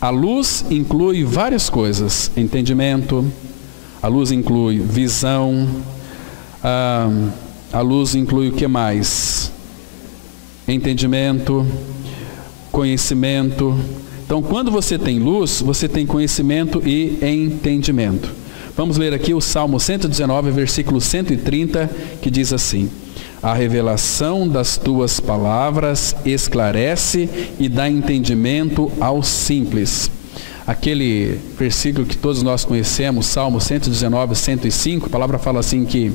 A luz inclui várias coisas: entendimento, a luz inclui visão, a luz inclui o que mais? Entendimento, conhecimento. Então, quando você tem luz, você tem conhecimento e entendimento. Vamos ler aqui o Salmo 119, versículo 130, que diz assim: a revelação das tuas palavras esclarece e dá entendimento aos simples. Aquele versículo que todos nós conhecemos, Salmo 119, 105, a palavra fala assim que,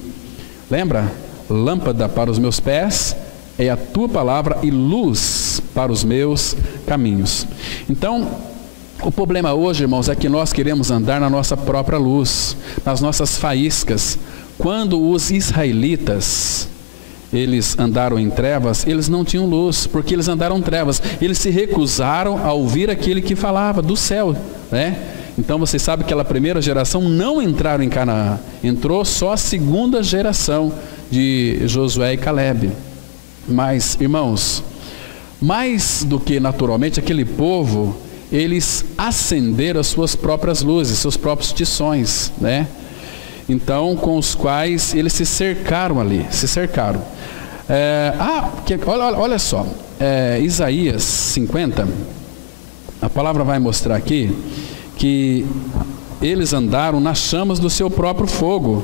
lembra? Lâmpada para os meus pés é a tua palavra e luz para os meus caminhos. Então, o problema hoje, irmãos, é que nós queremos andar na nossa própria luz, nas nossas faíscas. Quando os israelitas, eles andaram em trevas, eles não tinham luz, porque eles andaram em trevas. Eles se recusaram a ouvir aquele que falava do céu, né? Então você sabe que aquela primeira geração não entraram em Canaã, entrou só a segunda geração de Josué e Calebe. Mas, irmãos, mais do que naturalmente, aquele povo, eles acenderam as suas próprias luzes, seus próprios tições, né? Então, com os quais eles se cercaram ali, se cercaram. Olha só, Isaías 50, a palavra vai mostrar aqui que eles andaram nas chamas do seu próprio fogo.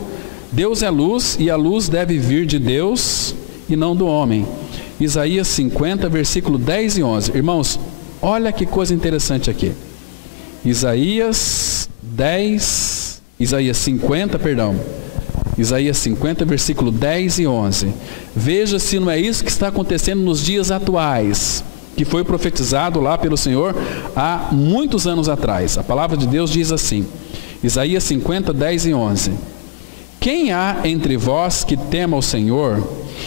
Deus é luz e a luz deve vir de Deus e não do homem. Isaías 50, versículo 10 e 11. Irmãos, olha que coisa interessante aqui. Isaías 50, versículo 10 e 11. Veja se não é isso que está acontecendo nos dias atuais, que foi profetizado lá pelo Senhor há muitos anos atrás. A palavra de Deus diz assim, Isaías 50, 10 e 11. Quem há entre vós que tema o Senhor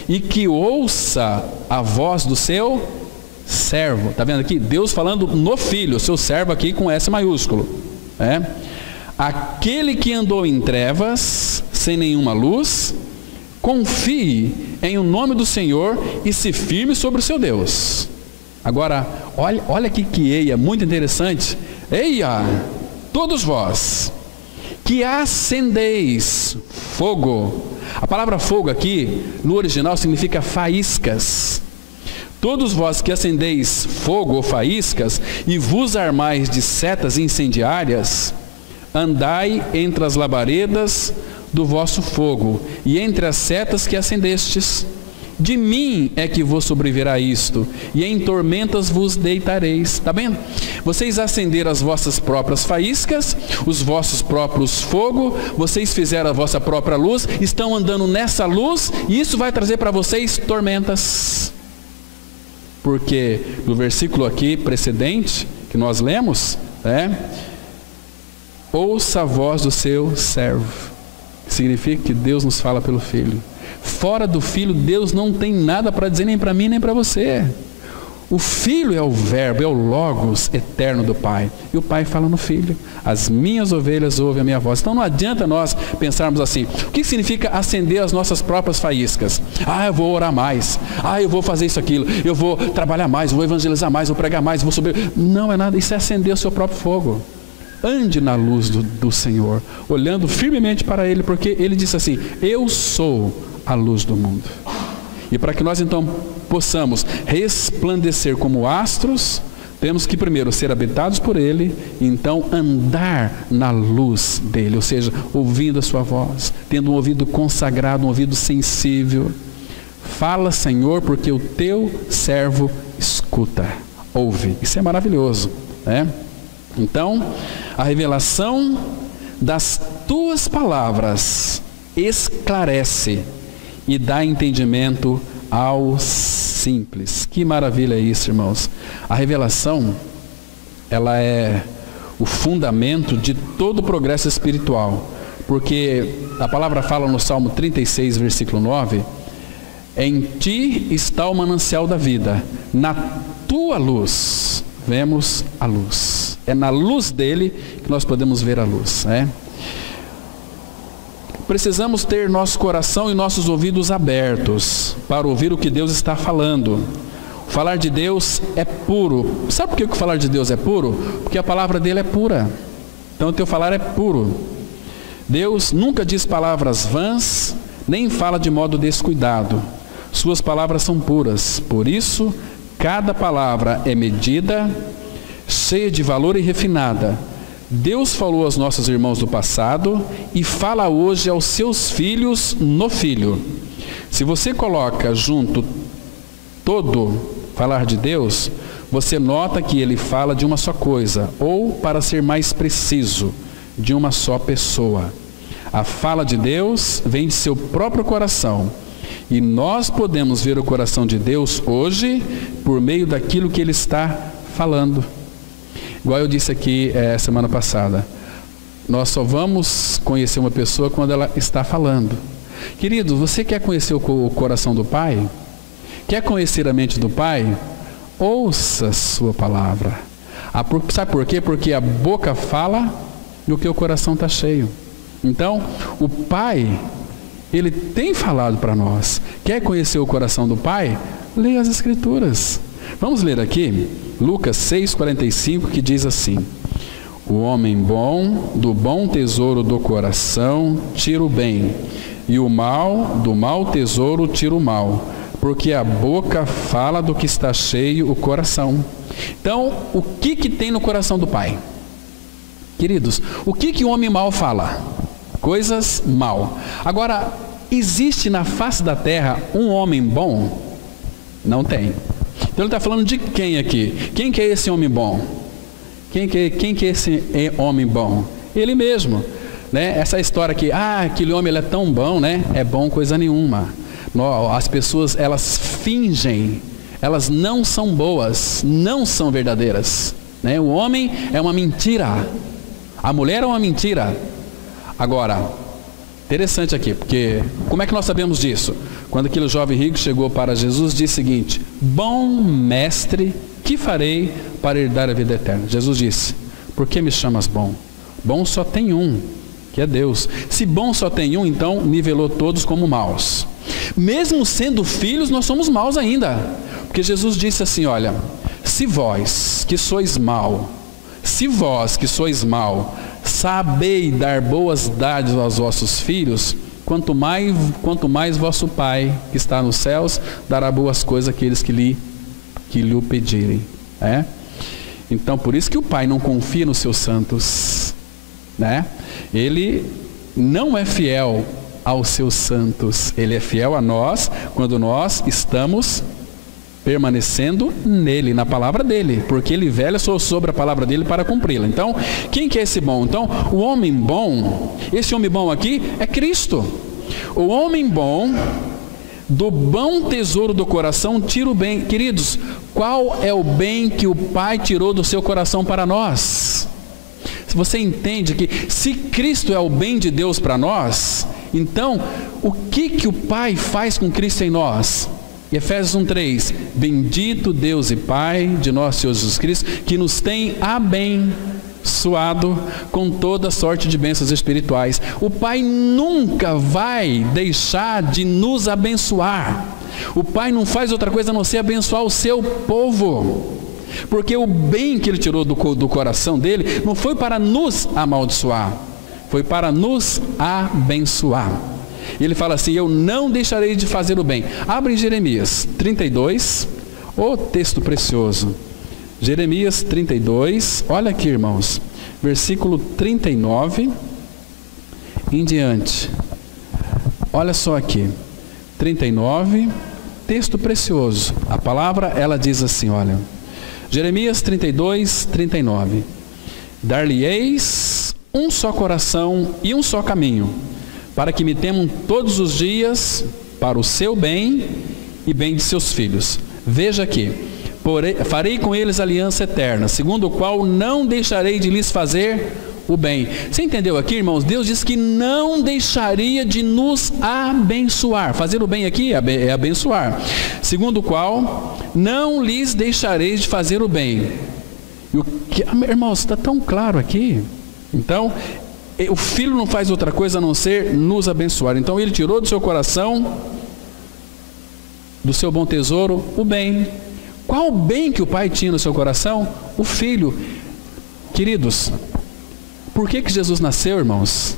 e que ouça a voz do seu servo? Está vendo aqui? Deus falando no Filho, seu servo aqui com S maiúsculo. Aquele que andou em trevas, sem nenhuma luz, confie em o nome do Senhor e se firme sobre o seu Deus. Agora, olha aqui que eia, muito interessante. Eia, todos vós que acendeis fogo. A palavra fogo aqui, no original, significa faíscas. Todos vós que acendeis fogo ou faíscas e vos armais de setas incendiárias, andai entre as labaredas do vosso fogo e entre as setas que acendestes. De mim é que vos sobrevirá isto, e em tormentas vos deitareis. Está vendo? Vocês acenderam as vossas próprias faíscas, os vossos próprios fogo, vocês fizeram a vossa própria luz, estão andando nessa luz, e isso vai trazer para vocês tormentas. Porque no versículo aqui precedente, que nós lemos, ouça a voz do seu servo. Significa que Deus nos fala pelo Filho. Fora do Filho, Deus não tem nada para dizer nem para mim, nem para você. O Filho é o verbo, é o Logos eterno do Pai. E o Pai fala no Filho. As minhas ovelhas ouvem a minha voz. Então não adianta nós pensarmos assim. O que significa acender as nossas próprias faíscas? Eu vou orar mais. Eu vou fazer isso, aquilo. Eu vou trabalhar mais, vou evangelizar mais, vou pregar mais, vou subir. Não é nada, isso é acender o seu próprio fogo. Ande na luz do Senhor, olhando firmemente para Ele, porque Ele disse assim: eu sou a luz do mundo. E para que nós então possamos resplandecer como astros, temos que primeiro ser habitados por Ele, e então andar na luz dEle, ou seja, ouvindo a sua voz, tendo um ouvido consagrado, um ouvido sensível. Fala, Senhor, porque o teu servo escuta, ouve. Isso é maravilhoso, né? Então, a revelação das tuas palavras esclarece e dá entendimento aos simples. Que maravilha é isso, irmãos. A revelação, ela é o fundamento de todo o progresso espiritual. Porque a palavra fala no Salmo 36, versículo 9: em ti está o manancial da vida, na tua luz vemos a luz. É na luz dele que nós podemos ver a luz, né? Precisamos ter nosso coração e nossos ouvidos abertos para ouvir o que Deus está falando. O falar de Deus é puro. Sabe por que o falar de Deus é puro? Porque a palavra dele é pura. Então o teu falar é puro. Deus nunca diz palavras vãs, nem fala de modo descuidado. Suas palavras são puras. Por isso, cada palavra é medida, cheia de valor e refinada. Deus falou aos nossos irmãos do passado e fala hoje aos seus filhos no Filho. Se você coloca junto todo falar de Deus, você nota que ele fala de uma só coisa, ou, para ser mais preciso, de uma só pessoa. A fala de Deus vem de seu próprio coração. E nós podemos ver o coração de Deus hoje por meio daquilo que Ele está falando. Igual eu disse aqui semana passada, nós só vamos conhecer uma pessoa quando ela está falando. Querido, você quer conhecer o coração do Pai? Quer conhecer a mente do Pai? Ouça a sua palavra. Sabe por quê? Porque a boca fala do que o coração está cheio. Então, o Pai, Ele tem falado para nós. Quer conhecer o coração do Pai? Leia as Escrituras. Vamos ler aqui Lucas 6,45, que diz assim: o homem bom, do bom tesouro do coração, tira o bem, e o mal, do mau tesouro, tira o mal, porque a boca fala do que está cheio o coração. Então, o que tem no coração do Pai? Queridos, o que o homem mau fala? Coisas mal. Agora, existe na face da terra um homem bom? Não tem. Então ele está falando de quem aqui? Quem que é esse homem bom? Quem que é esse homem bom? Ele mesmo, né? Essa história aqui, aquele homem ele é tão bom, né? É bom coisa nenhuma. As pessoas, elas fingem, elas não são boas, não são verdadeiras, né? O homem é uma mentira, a mulher é uma mentira. Agora, interessante aqui, porque como é que nós sabemos disso? Quando aquele jovem rico chegou para Jesus, disse o seguinte: bom mestre, que farei para herdar a vida eterna? Jesus disse: por que me chamas bom? Bom só tem um, que é Deus. Se bom só tem um, então nivelou todos como maus. Mesmo sendo filhos, nós somos maus ainda. Porque Jesus disse assim, olha, se vós que sois mau, sabeis dar boas dádivas aos vossos filhos, quanto mais vosso Pai que está nos céus dará boas coisas àqueles que lhe o pedirem. Então, por isso que o Pai não confia nos seus santos, Ele não é fiel aos seus santos, Ele é fiel a nós quando nós estamos permanecendo nele, na palavra dele, porque ele vela sobre a palavra dele para cumpri-la. Então, quem que é esse bom? Então, o homem bom, esse homem bom aqui é Cristo. O homem bom, do bom tesouro do coração, tira o bem. Queridos, qual é o bem que o Pai tirou do seu coração para nós? Se você entende que se Cristo é o bem de Deus para nós, então, o que o Pai faz com Cristo em nós? Efésios 1:3, bendito Deus e Pai de nosso Senhor Jesus Cristo, que nos tem abençoado com toda sorte de bênçãos espirituais. O Pai nunca vai deixar de nos abençoar. O Pai não faz outra coisa a não ser abençoar o seu povo. Porque o bem que Ele tirou do coração dele não foi para nos amaldiçoar, foi para nos abençoar. E ele fala assim, eu não deixarei de fazer o bem. Abre em Jeremias 32, texto precioso. Jeremias 32, olha aqui, irmãos, versículo 39 em diante. Olha só aqui, 39, texto precioso. A palavra, ela diz assim, olha, Jeremias 32, 39. Dar-lhe-eis um só coração e um só caminho, para que me temam todos os dias para o seu bem e bem de seus filhos. Veja aqui, farei com eles aliança eterna, segundo o qual não deixarei de lhes fazer o bem. Você entendeu aqui, irmãos? Deus disse que não deixaria de nos abençoar. Fazer o bem aqui é abençoar. Segundo o qual não lhes deixarei de fazer o bem. Irmãos, está tão claro aqui. Então, o Filho não faz outra coisa a não ser nos abençoar. Então Ele tirou do seu coração, do seu bom tesouro, o bem. Qual o bem que o Pai tinha no seu coração? O Filho. Queridos, por que Jesus nasceu, irmãos?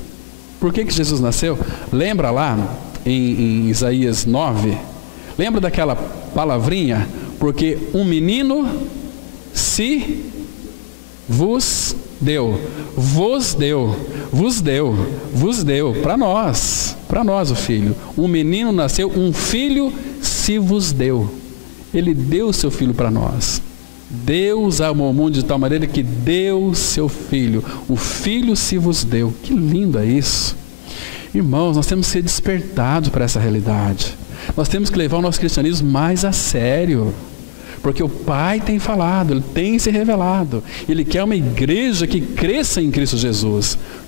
Por que Jesus nasceu? Lembra lá em Isaías 9? Lembra daquela palavrinha? Porque um menino se vos deu, para nós o Filho. Um menino nasceu, um filho se vos deu. Ele deu o seu Filho para nós. Deus amou o mundo de tal maneira que deu o seu Filho. O Filho se vos deu. Que lindo é isso. Irmãos, nós temos que ser despertados para essa realidade. Nós temos que levar o nosso cristianismo mais a sério. Porque o Pai tem falado, Ele tem se revelado. Ele quer uma igreja que cresça em Cristo Jesus. O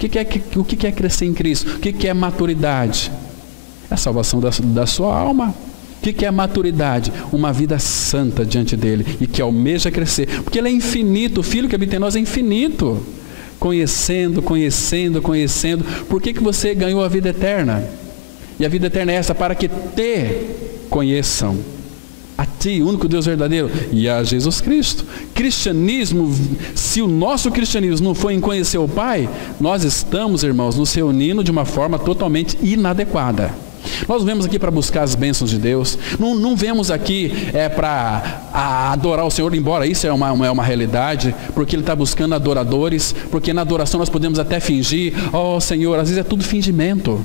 que é crescer em Cristo? O que é maturidade? É a salvação da sua alma. O que é maturidade? Uma vida santa diante dEle e que almeja crescer. Porque Ele é infinito, o Filho que habita em nós é infinito. Conhecendo. Por que você ganhou a vida eterna? E a vida eterna é essa, para que te conheçam. A ti, o único Deus verdadeiro, e a Jesus Cristo. Cristianismo, se o nosso cristianismo não for em conhecer o Pai, nós estamos, irmãos, nos reunindo de uma forma totalmente inadequada. Nós vemos aqui para buscar as bênçãos de Deus, não vemos aqui para adorar o Senhor, embora isso é uma realidade, porque Ele está buscando adoradores, porque na adoração nós podemos até fingir, Senhor, às vezes é tudo fingimento.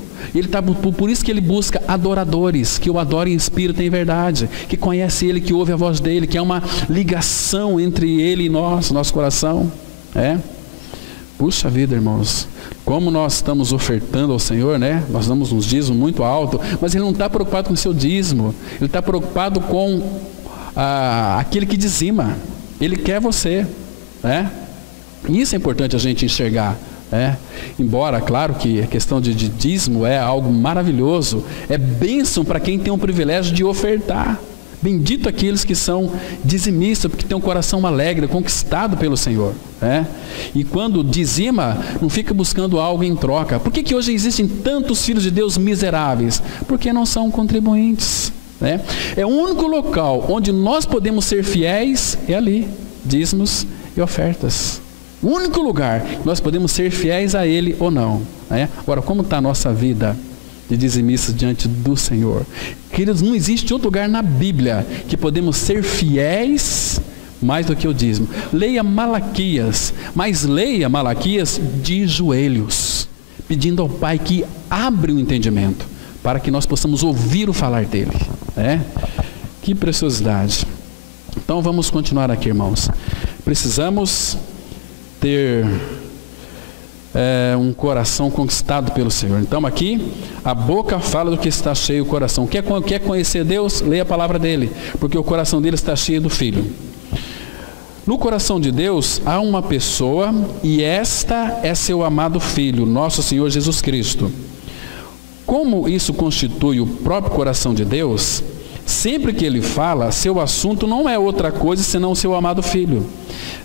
Por isso que Ele busca adoradores, que o adorem em espírito e em verdade, que conhece Ele, que ouve a voz dEle, que é uma ligação entre Ele e nós, nosso coração. Puxa vida, irmãos, como nós estamos ofertando ao Senhor, nós damos uns dízimos muito alto, mas Ele não está preocupado com o seu dízimo, Ele está preocupado com aquele que dizima. Ele quer você, Isso é importante a gente enxergar, Embora, claro que a questão de dízimo é algo maravilhoso, é bênção para quem tem o privilégio de ofertar, Bendito aqueles que são dizimistas, porque têm um coração alegre, conquistado pelo Senhor. E quando dizima, não fica buscando algo em troca. Por que hoje existem tantos filhos de Deus miseráveis? Porque não são contribuintes. É o único local onde nós podemos ser fiéis, é ali, dízimos e ofertas. O único lugar que nós podemos ser fiéis a Ele ou não. Agora, como está a nossa vida de dizimistas diante do Senhor? Queridos, não existe outro lugar na Bíblia que podemos ser fiéis mais do que o dízimo. Leia Malaquias, mas leia Malaquias de joelhos, pedindo ao Pai que abra o entendimento, para que nós possamos ouvir o falar dEle. Que preciosidade. Então vamos continuar aqui, irmãos. Precisamos ter um coração conquistado pelo Senhor. Então aqui, a boca fala do que está cheio o coração. Quer conhecer Deus? Leia a palavra dEle, porque o coração dele está cheio do Filho. No coração de Deus há uma pessoa, e esta é seu amado Filho, nosso Senhor Jesus Cristo. Como isso constitui o próprio coração de Deus, sempre que Ele fala, seu assunto não é outra coisa senão o seu amado Filho.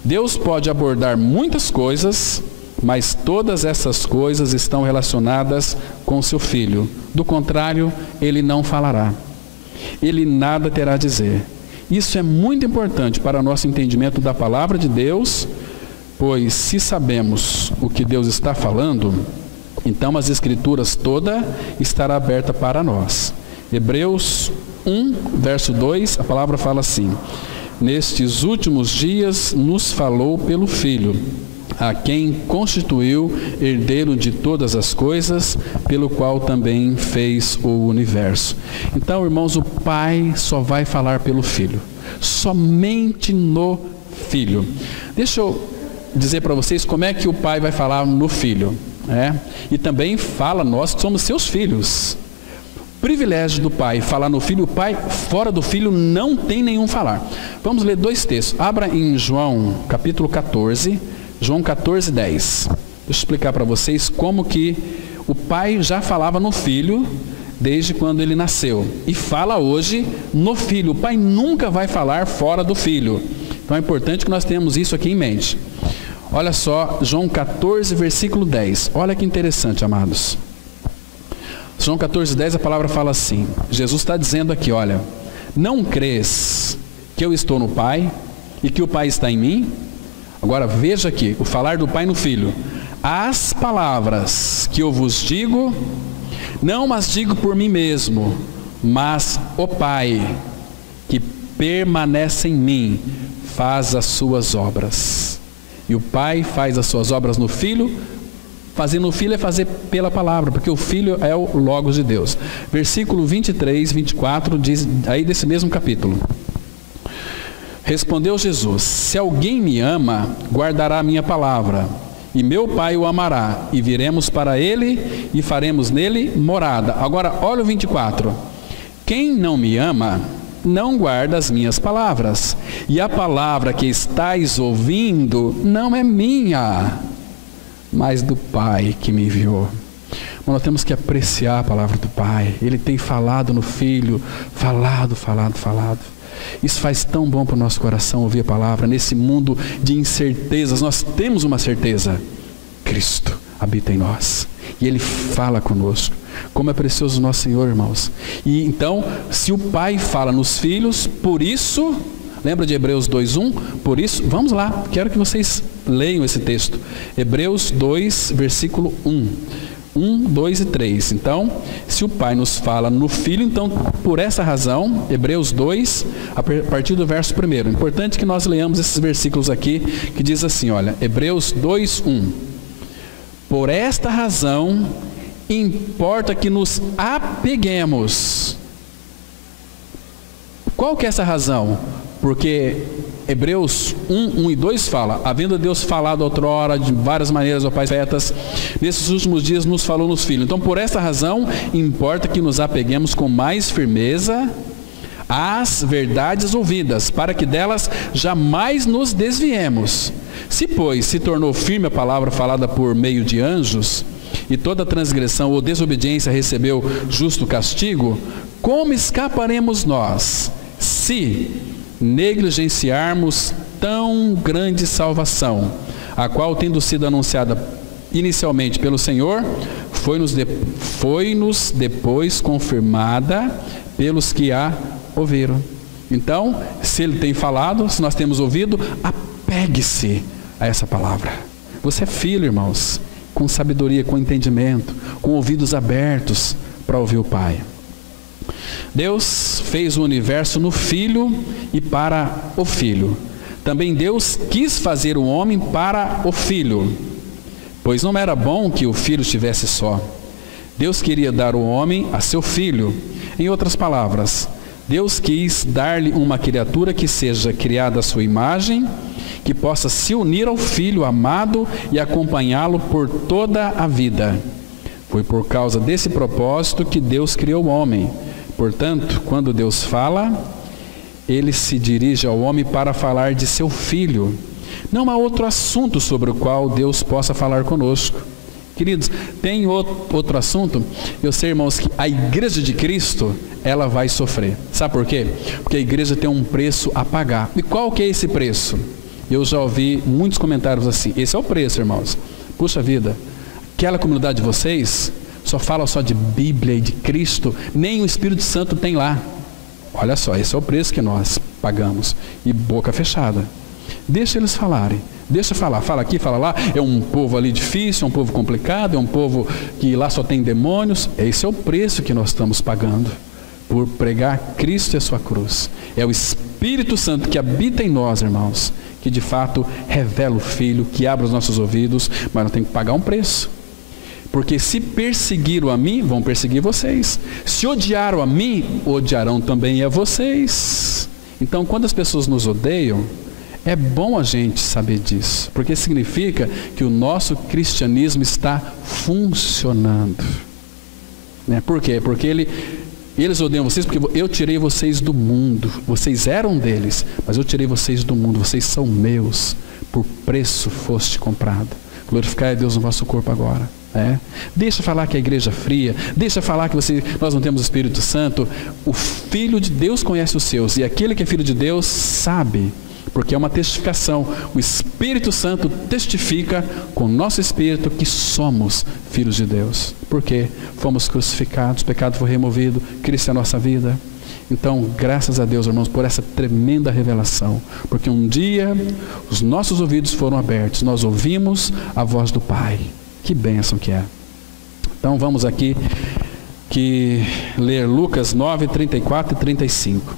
Deus pode abordar muitas coisas, mas todas essas coisas estão relacionadas com seu Filho. Do contrário, Ele não falará. Ele nada terá a dizer. Isso é muito importante para o nosso entendimento da palavra de Deus, pois se sabemos o que Deus está falando, então as Escrituras toda estará aberta para nós. Hebreus 1, verso 2, a palavra fala assim: nestes últimos dias nos falou pelo Filho, a quem constituiu herdeiro de todas as coisas, pelo qual também fez o universo. Então, irmãos, o Pai só vai falar pelo Filho, somente no Filho. Deixa eu dizer para vocês como é que o Pai vai falar no Filho. E também fala nós que somos seus filhos. Privilégio do Pai falar no Filho. O Pai fora do Filho não tem nenhum falar. Vamos ler dois textos. Abra em João capítulo 14, João 14, 10. Deixa eu explicar para vocês como que o Pai já falava no Filho desde quando ele nasceu, e fala hoje no Filho. O Pai nunca vai falar fora do Filho. Então é importante que nós tenhamos isso aqui em mente. Olha só, João 14, versículo 10. Olha que interessante, amados. João 14, 10, a palavra fala assim. Jesus está dizendo aqui, olha: não crês que eu estou no Pai e que o Pai está em mim? Agora veja aqui, o falar do Pai no Filho. As palavras que eu vos digo, não as digo por mim mesmo, mas o Pai, que permanece em mim, faz as suas obras. E o Pai faz as suas obras no Filho. Fazer no Filho é fazer pela palavra, porque o Filho é o Logos de Deus. Versículo 23, 24, diz aí desse mesmo capítulo. Respondeu Jesus: se alguém me ama, guardará a minha palavra, e meu Pai o amará, e viremos para ele e faremos nele morada. Agora olha o 24. Quem não me ama, não guarda as minhas palavras, e a palavra que estáis ouvindo não é minha, mas do Pai que me enviou. Mas nós temos que apreciar a palavra do Pai. Ele tem falado no Filho, falado. Isso faz tão bom para o nosso coração ouvir a palavra. Nesse mundo de incertezas, nós temos uma certeza: Cristo habita em nós, e Ele fala conosco. Como é precioso o nosso Senhor, irmãos. E então, se o Pai fala nos filhos, por isso, lembra de Hebreus 2:1? Por isso, vamos lá, quero que vocês leiam esse texto. Hebreus 2, versículo 1, 2 e 3. Então, se o Pai nos fala no Filho, então, por essa razão, Hebreus 2, a partir do verso 1. Importante que nós leamos esses versículos aqui, que diz assim, olha, Hebreus 2, 1. Por esta razão, importa que nos apeguemos. Qual que é essa razão? Porque Hebreus 1 e 2 fala: havendo Deus falado outrora de várias maneiras aos pais profetas, nesses últimos dias nos falou nos filhos. Então, por essa razão, importa que nos apeguemos com mais firmeza às verdades ouvidas, para que delas jamais nos desviemos. Se, pois, se tornou firme a palavra falada por meio de anjos, e toda transgressão ou desobediência recebeu justo castigo, como escaparemos nós, se negligenciarmos tão grande salvação, a qual, tendo sido anunciada inicialmente pelo Senhor, foi-nos depois confirmada pelos que a ouviram. Então, se Ele tem falado, se nós temos ouvido, apegue-se a essa palavra. Você é filho, irmãos, com sabedoria, com entendimento, com ouvidos abertos para ouvir o Pai. Deus fez o universo no Filho e para o Filho. Também Deus quis fazer o homem para o Filho, pois não era bom que o Filho estivesse só. Deus queria dar o homem a seu Filho. Em outras palavras, Deus quis dar-lhe uma criatura que seja criada à sua imagem, que possa se unir ao Filho amado e acompanhá-lo por toda a vida. Foi por causa desse propósito que Deus criou o homem. Portanto, quando Deus fala, Ele se dirige ao homem para falar de seu Filho. Não há outro assunto sobre o qual Deus possa falar conosco. Queridos, tem outro assunto? Eu sei, irmãos, que a igreja de Cristo, ela vai sofrer. Sabe por quê? Porque a igreja tem um preço a pagar. E qual que é esse preço? Eu já ouvi muitos comentários assim: esse é o preço, irmãos. Puxa vida, aquela comunidade de vocês só fala só de Bíblia e de Cristo, nem o Espírito Santo tem lá. Olha só, esse é o preço que nós pagamos. E boca fechada. Deixa eles falarem. Deixa falar, fala aqui, fala lá. É um povo ali difícil, é um povo complicado, é um povo que lá só tem demônios. Esse é o preço que nós estamos pagando por pregar Cristo e a sua cruz. É o Espírito Santo que habita em nós, irmãos, que de fato revela o Filho, que abre os nossos ouvidos, mas nós temos que pagar um preço. Porque se perseguiram a mim, vão perseguir vocês. Se odiaram a mim, odiarão também a vocês. Então, quando as pessoas nos odeiam, é bom a gente saber disso, porque significa que o nosso cristianismo está funcionando. Por quê? Porque eles odeiam vocês porque eu tirei vocês do mundo. Vocês eram deles, mas eu tirei vocês do mundo. Vocês são meus, por preço foste comprado. Glorificai a Deus no vosso corpo agora. Deixa falar que a igreja é fria, deixa falar que nós não temos o Espírito Santo. O Filho de Deus conhece os seus, e aquele que é filho de Deus sabe, porque é uma testificação. O Espírito Santo testifica com o nosso espírito que somos filhos de Deus. Porque fomos crucificados, o pecado foi removido, Cristo é a nossa vida. Então, graças a Deus, irmãos, por essa tremenda revelação. Porque um dia os nossos ouvidos foram abertos, nós ouvimos a voz do Pai. Que bênção que é. Então vamos aqui ler Lucas 9, 34 e 35.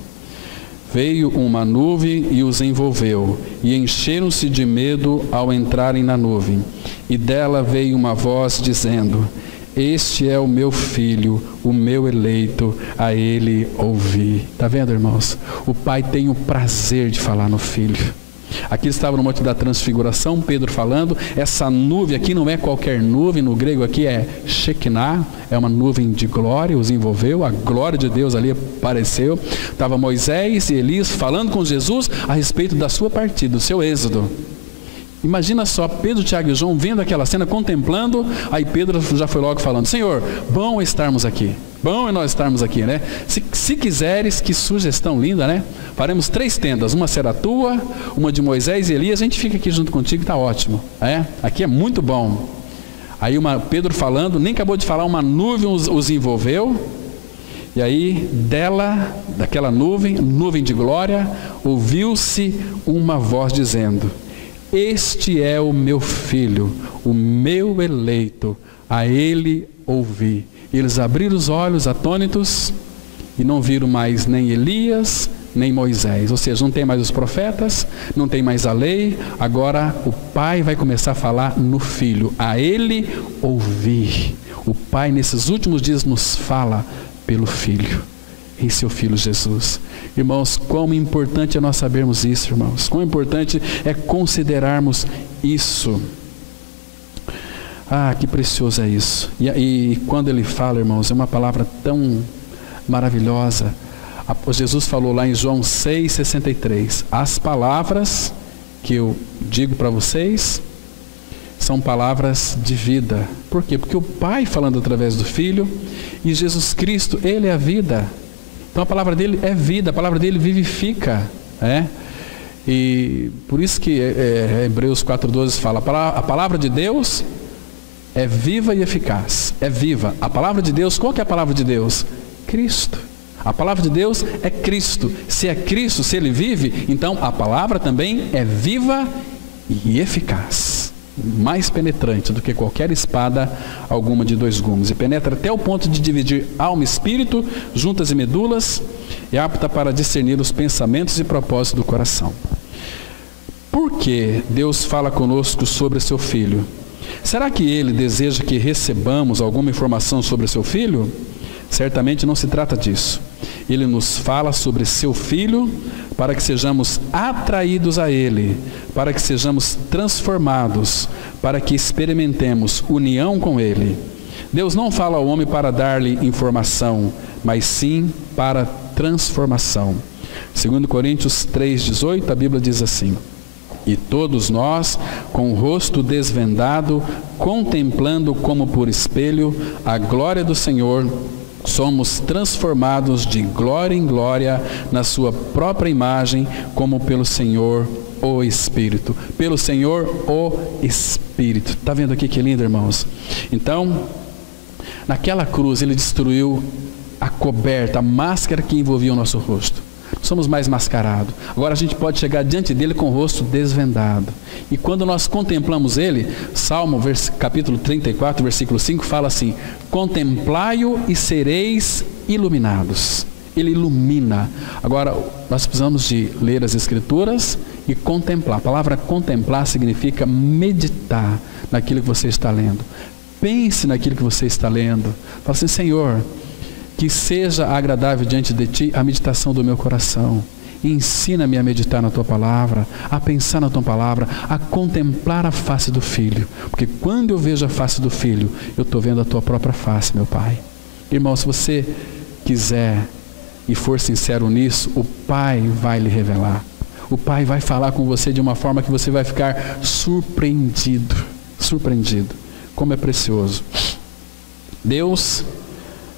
Veio uma nuvem e os envolveu, e encheram-se de medo ao entrarem na nuvem. E dela veio uma voz dizendo: Este é o meu filho, o meu eleito, a ele ouvi. Está vendo, irmãos? O Pai tem o prazer de falar no Filho. Aqui estava no Monte da Transfiguração, Pedro falando. Essa nuvem aqui não é qualquer nuvem, no grego aqui é Shekinah, é uma nuvem de glória, os envolveu, a glória de Deus ali apareceu. Estava Moisés e Elias falando com Jesus a respeito da sua partida, do seu êxodo. Imagina só, Pedro, Tiago e João vendo aquela cena, contemplando. Aí Pedro já foi logo falando: Senhor, bom estarmos aqui. Bom é nós estarmos aqui, né? Se quiseres, que sugestão linda, né? Faremos 3 tendas, uma será tua, uma de Moisés e Elias, a gente fica aqui junto contigo, está ótimo. Aqui é muito bom. Aí Pedro falando, nem acabou de falar, uma nuvem os envolveu. E aí daquela nuvem de glória, ouviu-se uma voz dizendo: Este é o meu filho, o meu eleito, a ele ouvi. E eles abriram os olhos atônitos e não viram mais nem Elias, nem Moisés. Ou seja, não tem mais os profetas, não tem mais a lei. Agora o Pai vai começar a falar no Filho, a ele ouvi. O Pai nesses últimos dias nos fala pelo Filho, em seu Filho Jesus. Irmãos, quão importante é nós sabermos isso, irmãos. Quão importante é considerarmos isso. Que precioso é isso. E quando ele fala, irmãos, é uma palavra tão maravilhosa. Jesus falou lá em João 6,63: As palavras que eu digo para vocês são palavras de vida. Por quê? Porque o Pai falando através do Filho, e Jesus Cristo, Ele é a vida. Então a palavra dele é vida, a palavra dele vivifica, E por isso que Hebreus 4,12 fala, a palavra de Deus é viva e eficaz, é viva. A palavra de Deus, qual que é a palavra de Deus? Cristo. A palavra de Deus é Cristo. Se é Cristo, se Ele vive, então a palavra também é viva e eficaz, mais penetrante do que qualquer espada alguma de 2 gumes, e penetra até o ponto de dividir alma e espírito, juntas e medulas, e apta para discernir os pensamentos e propósitos do coração. Por que Deus fala conosco sobre seu Filho? Será que Ele deseja que recebamos alguma informação sobre seu Filho? Certamente não se trata disso. Ele nos fala sobre seu Filho para que sejamos atraídos a Ele, para que sejamos transformados, para que experimentemos união com Ele. Deus não fala ao homem para dar-lhe informação, mas sim para transformação. 2 Coríntios 3,18, a Bíblia diz assim: e todos nós, com o rosto desvendado, contemplando como por espelho a glória do Senhor, somos transformados de glória em glória na sua própria imagem, como pelo Senhor o Espírito. Pelo Senhor o Espírito. Está vendo aqui que lindo, irmãos? Então, naquela cruz ele destruiu a coberta, a máscara que envolvia o nosso rosto. Somos mais mascarados. Agora a gente pode chegar diante dele com o rosto desvendado. E quando nós contemplamos ele, Salmo capítulo 34, versículo 5, fala assim: contemplai-o e sereis iluminados. Ele ilumina. Agora, nós precisamos de ler as Escrituras e contemplar. A palavra contemplar significa meditar naquilo que você está lendo. Pense naquilo que você está lendo. Fala assim: Senhor, que seja agradável diante de Ti a meditação do meu coração. Ensina-me a meditar na Tua palavra, a pensar na Tua palavra, a contemplar a face do Filho. Porque quando eu vejo a face do Filho, eu estou vendo a Tua própria face, meu Pai. Irmão, se você quiser e for sincero nisso, o Pai vai lhe revelar. O Pai vai falar com você de uma forma que você vai ficar surpreendido. Surpreendido. Como é precioso. Deus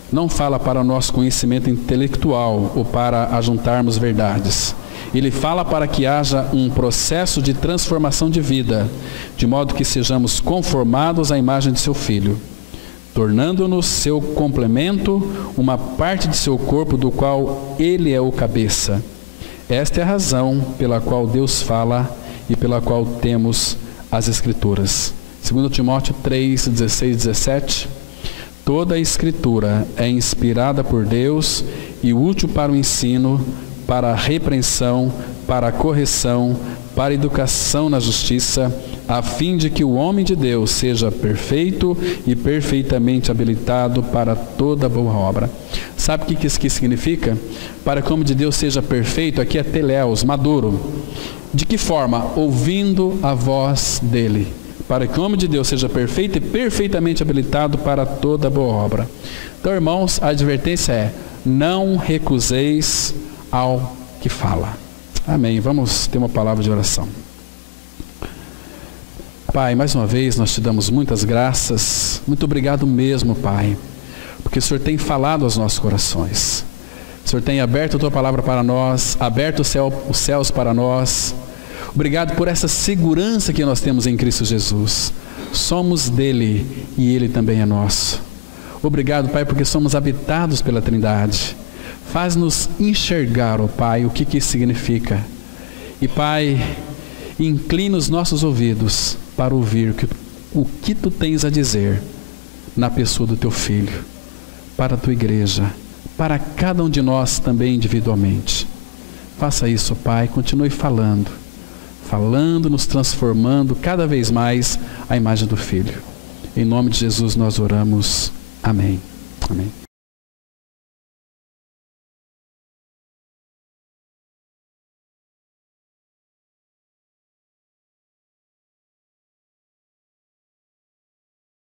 não fala para o nosso conhecimento intelectual ou para ajuntarmos verdades. Ele fala para que haja um processo de transformação de vida, de modo que sejamos conformados à imagem de seu Filho, tornando-nos seu complemento, uma parte de seu corpo do qual Ele é o cabeça. Esta é a razão pela qual Deus fala e pela qual temos as Escrituras. 2 Timóteo 3, 16 e 17. Toda a Escritura é inspirada por Deus e útil para o ensino, para a repreensão, para a correção, para a educação na justiça, a fim de que o homem de Deus seja perfeito e perfeitamente habilitado para toda boa obra. Sabe o que isso aqui significa? Para que o homem de Deus seja perfeito, aqui é teléos, maduro. De que forma? Ouvindo a voz dele. Para que o homem de Deus seja perfeito e perfeitamente habilitado para toda boa obra. Então, irmãos, a advertência é: não recuseis ao que fala. Amém. Vamos ter uma palavra de oração. Pai, mais uma vez nós te damos muitas graças. Muito obrigado mesmo, Pai, porque o Senhor tem falado aos nossos corações. O Senhor tem aberto a tua palavra para nós, aberto os céus para nós. Obrigado por essa segurança que nós temos em Cristo Jesus. Somos dele e ele também é nosso. Obrigado, Pai, porque somos habitados pela Trindade. Faz-nos enxergar, ó Pai, o que isso significa. E, Pai, inclina os nossos ouvidos para ouvir o que tu tens a dizer na pessoa do teu Filho, para a tua igreja, para cada um de nós também individualmente. Faça isso, Pai, continue falando, nos transformando cada vez mais à imagem do Filho. Em nome de Jesus nós oramos. Amém. Amém.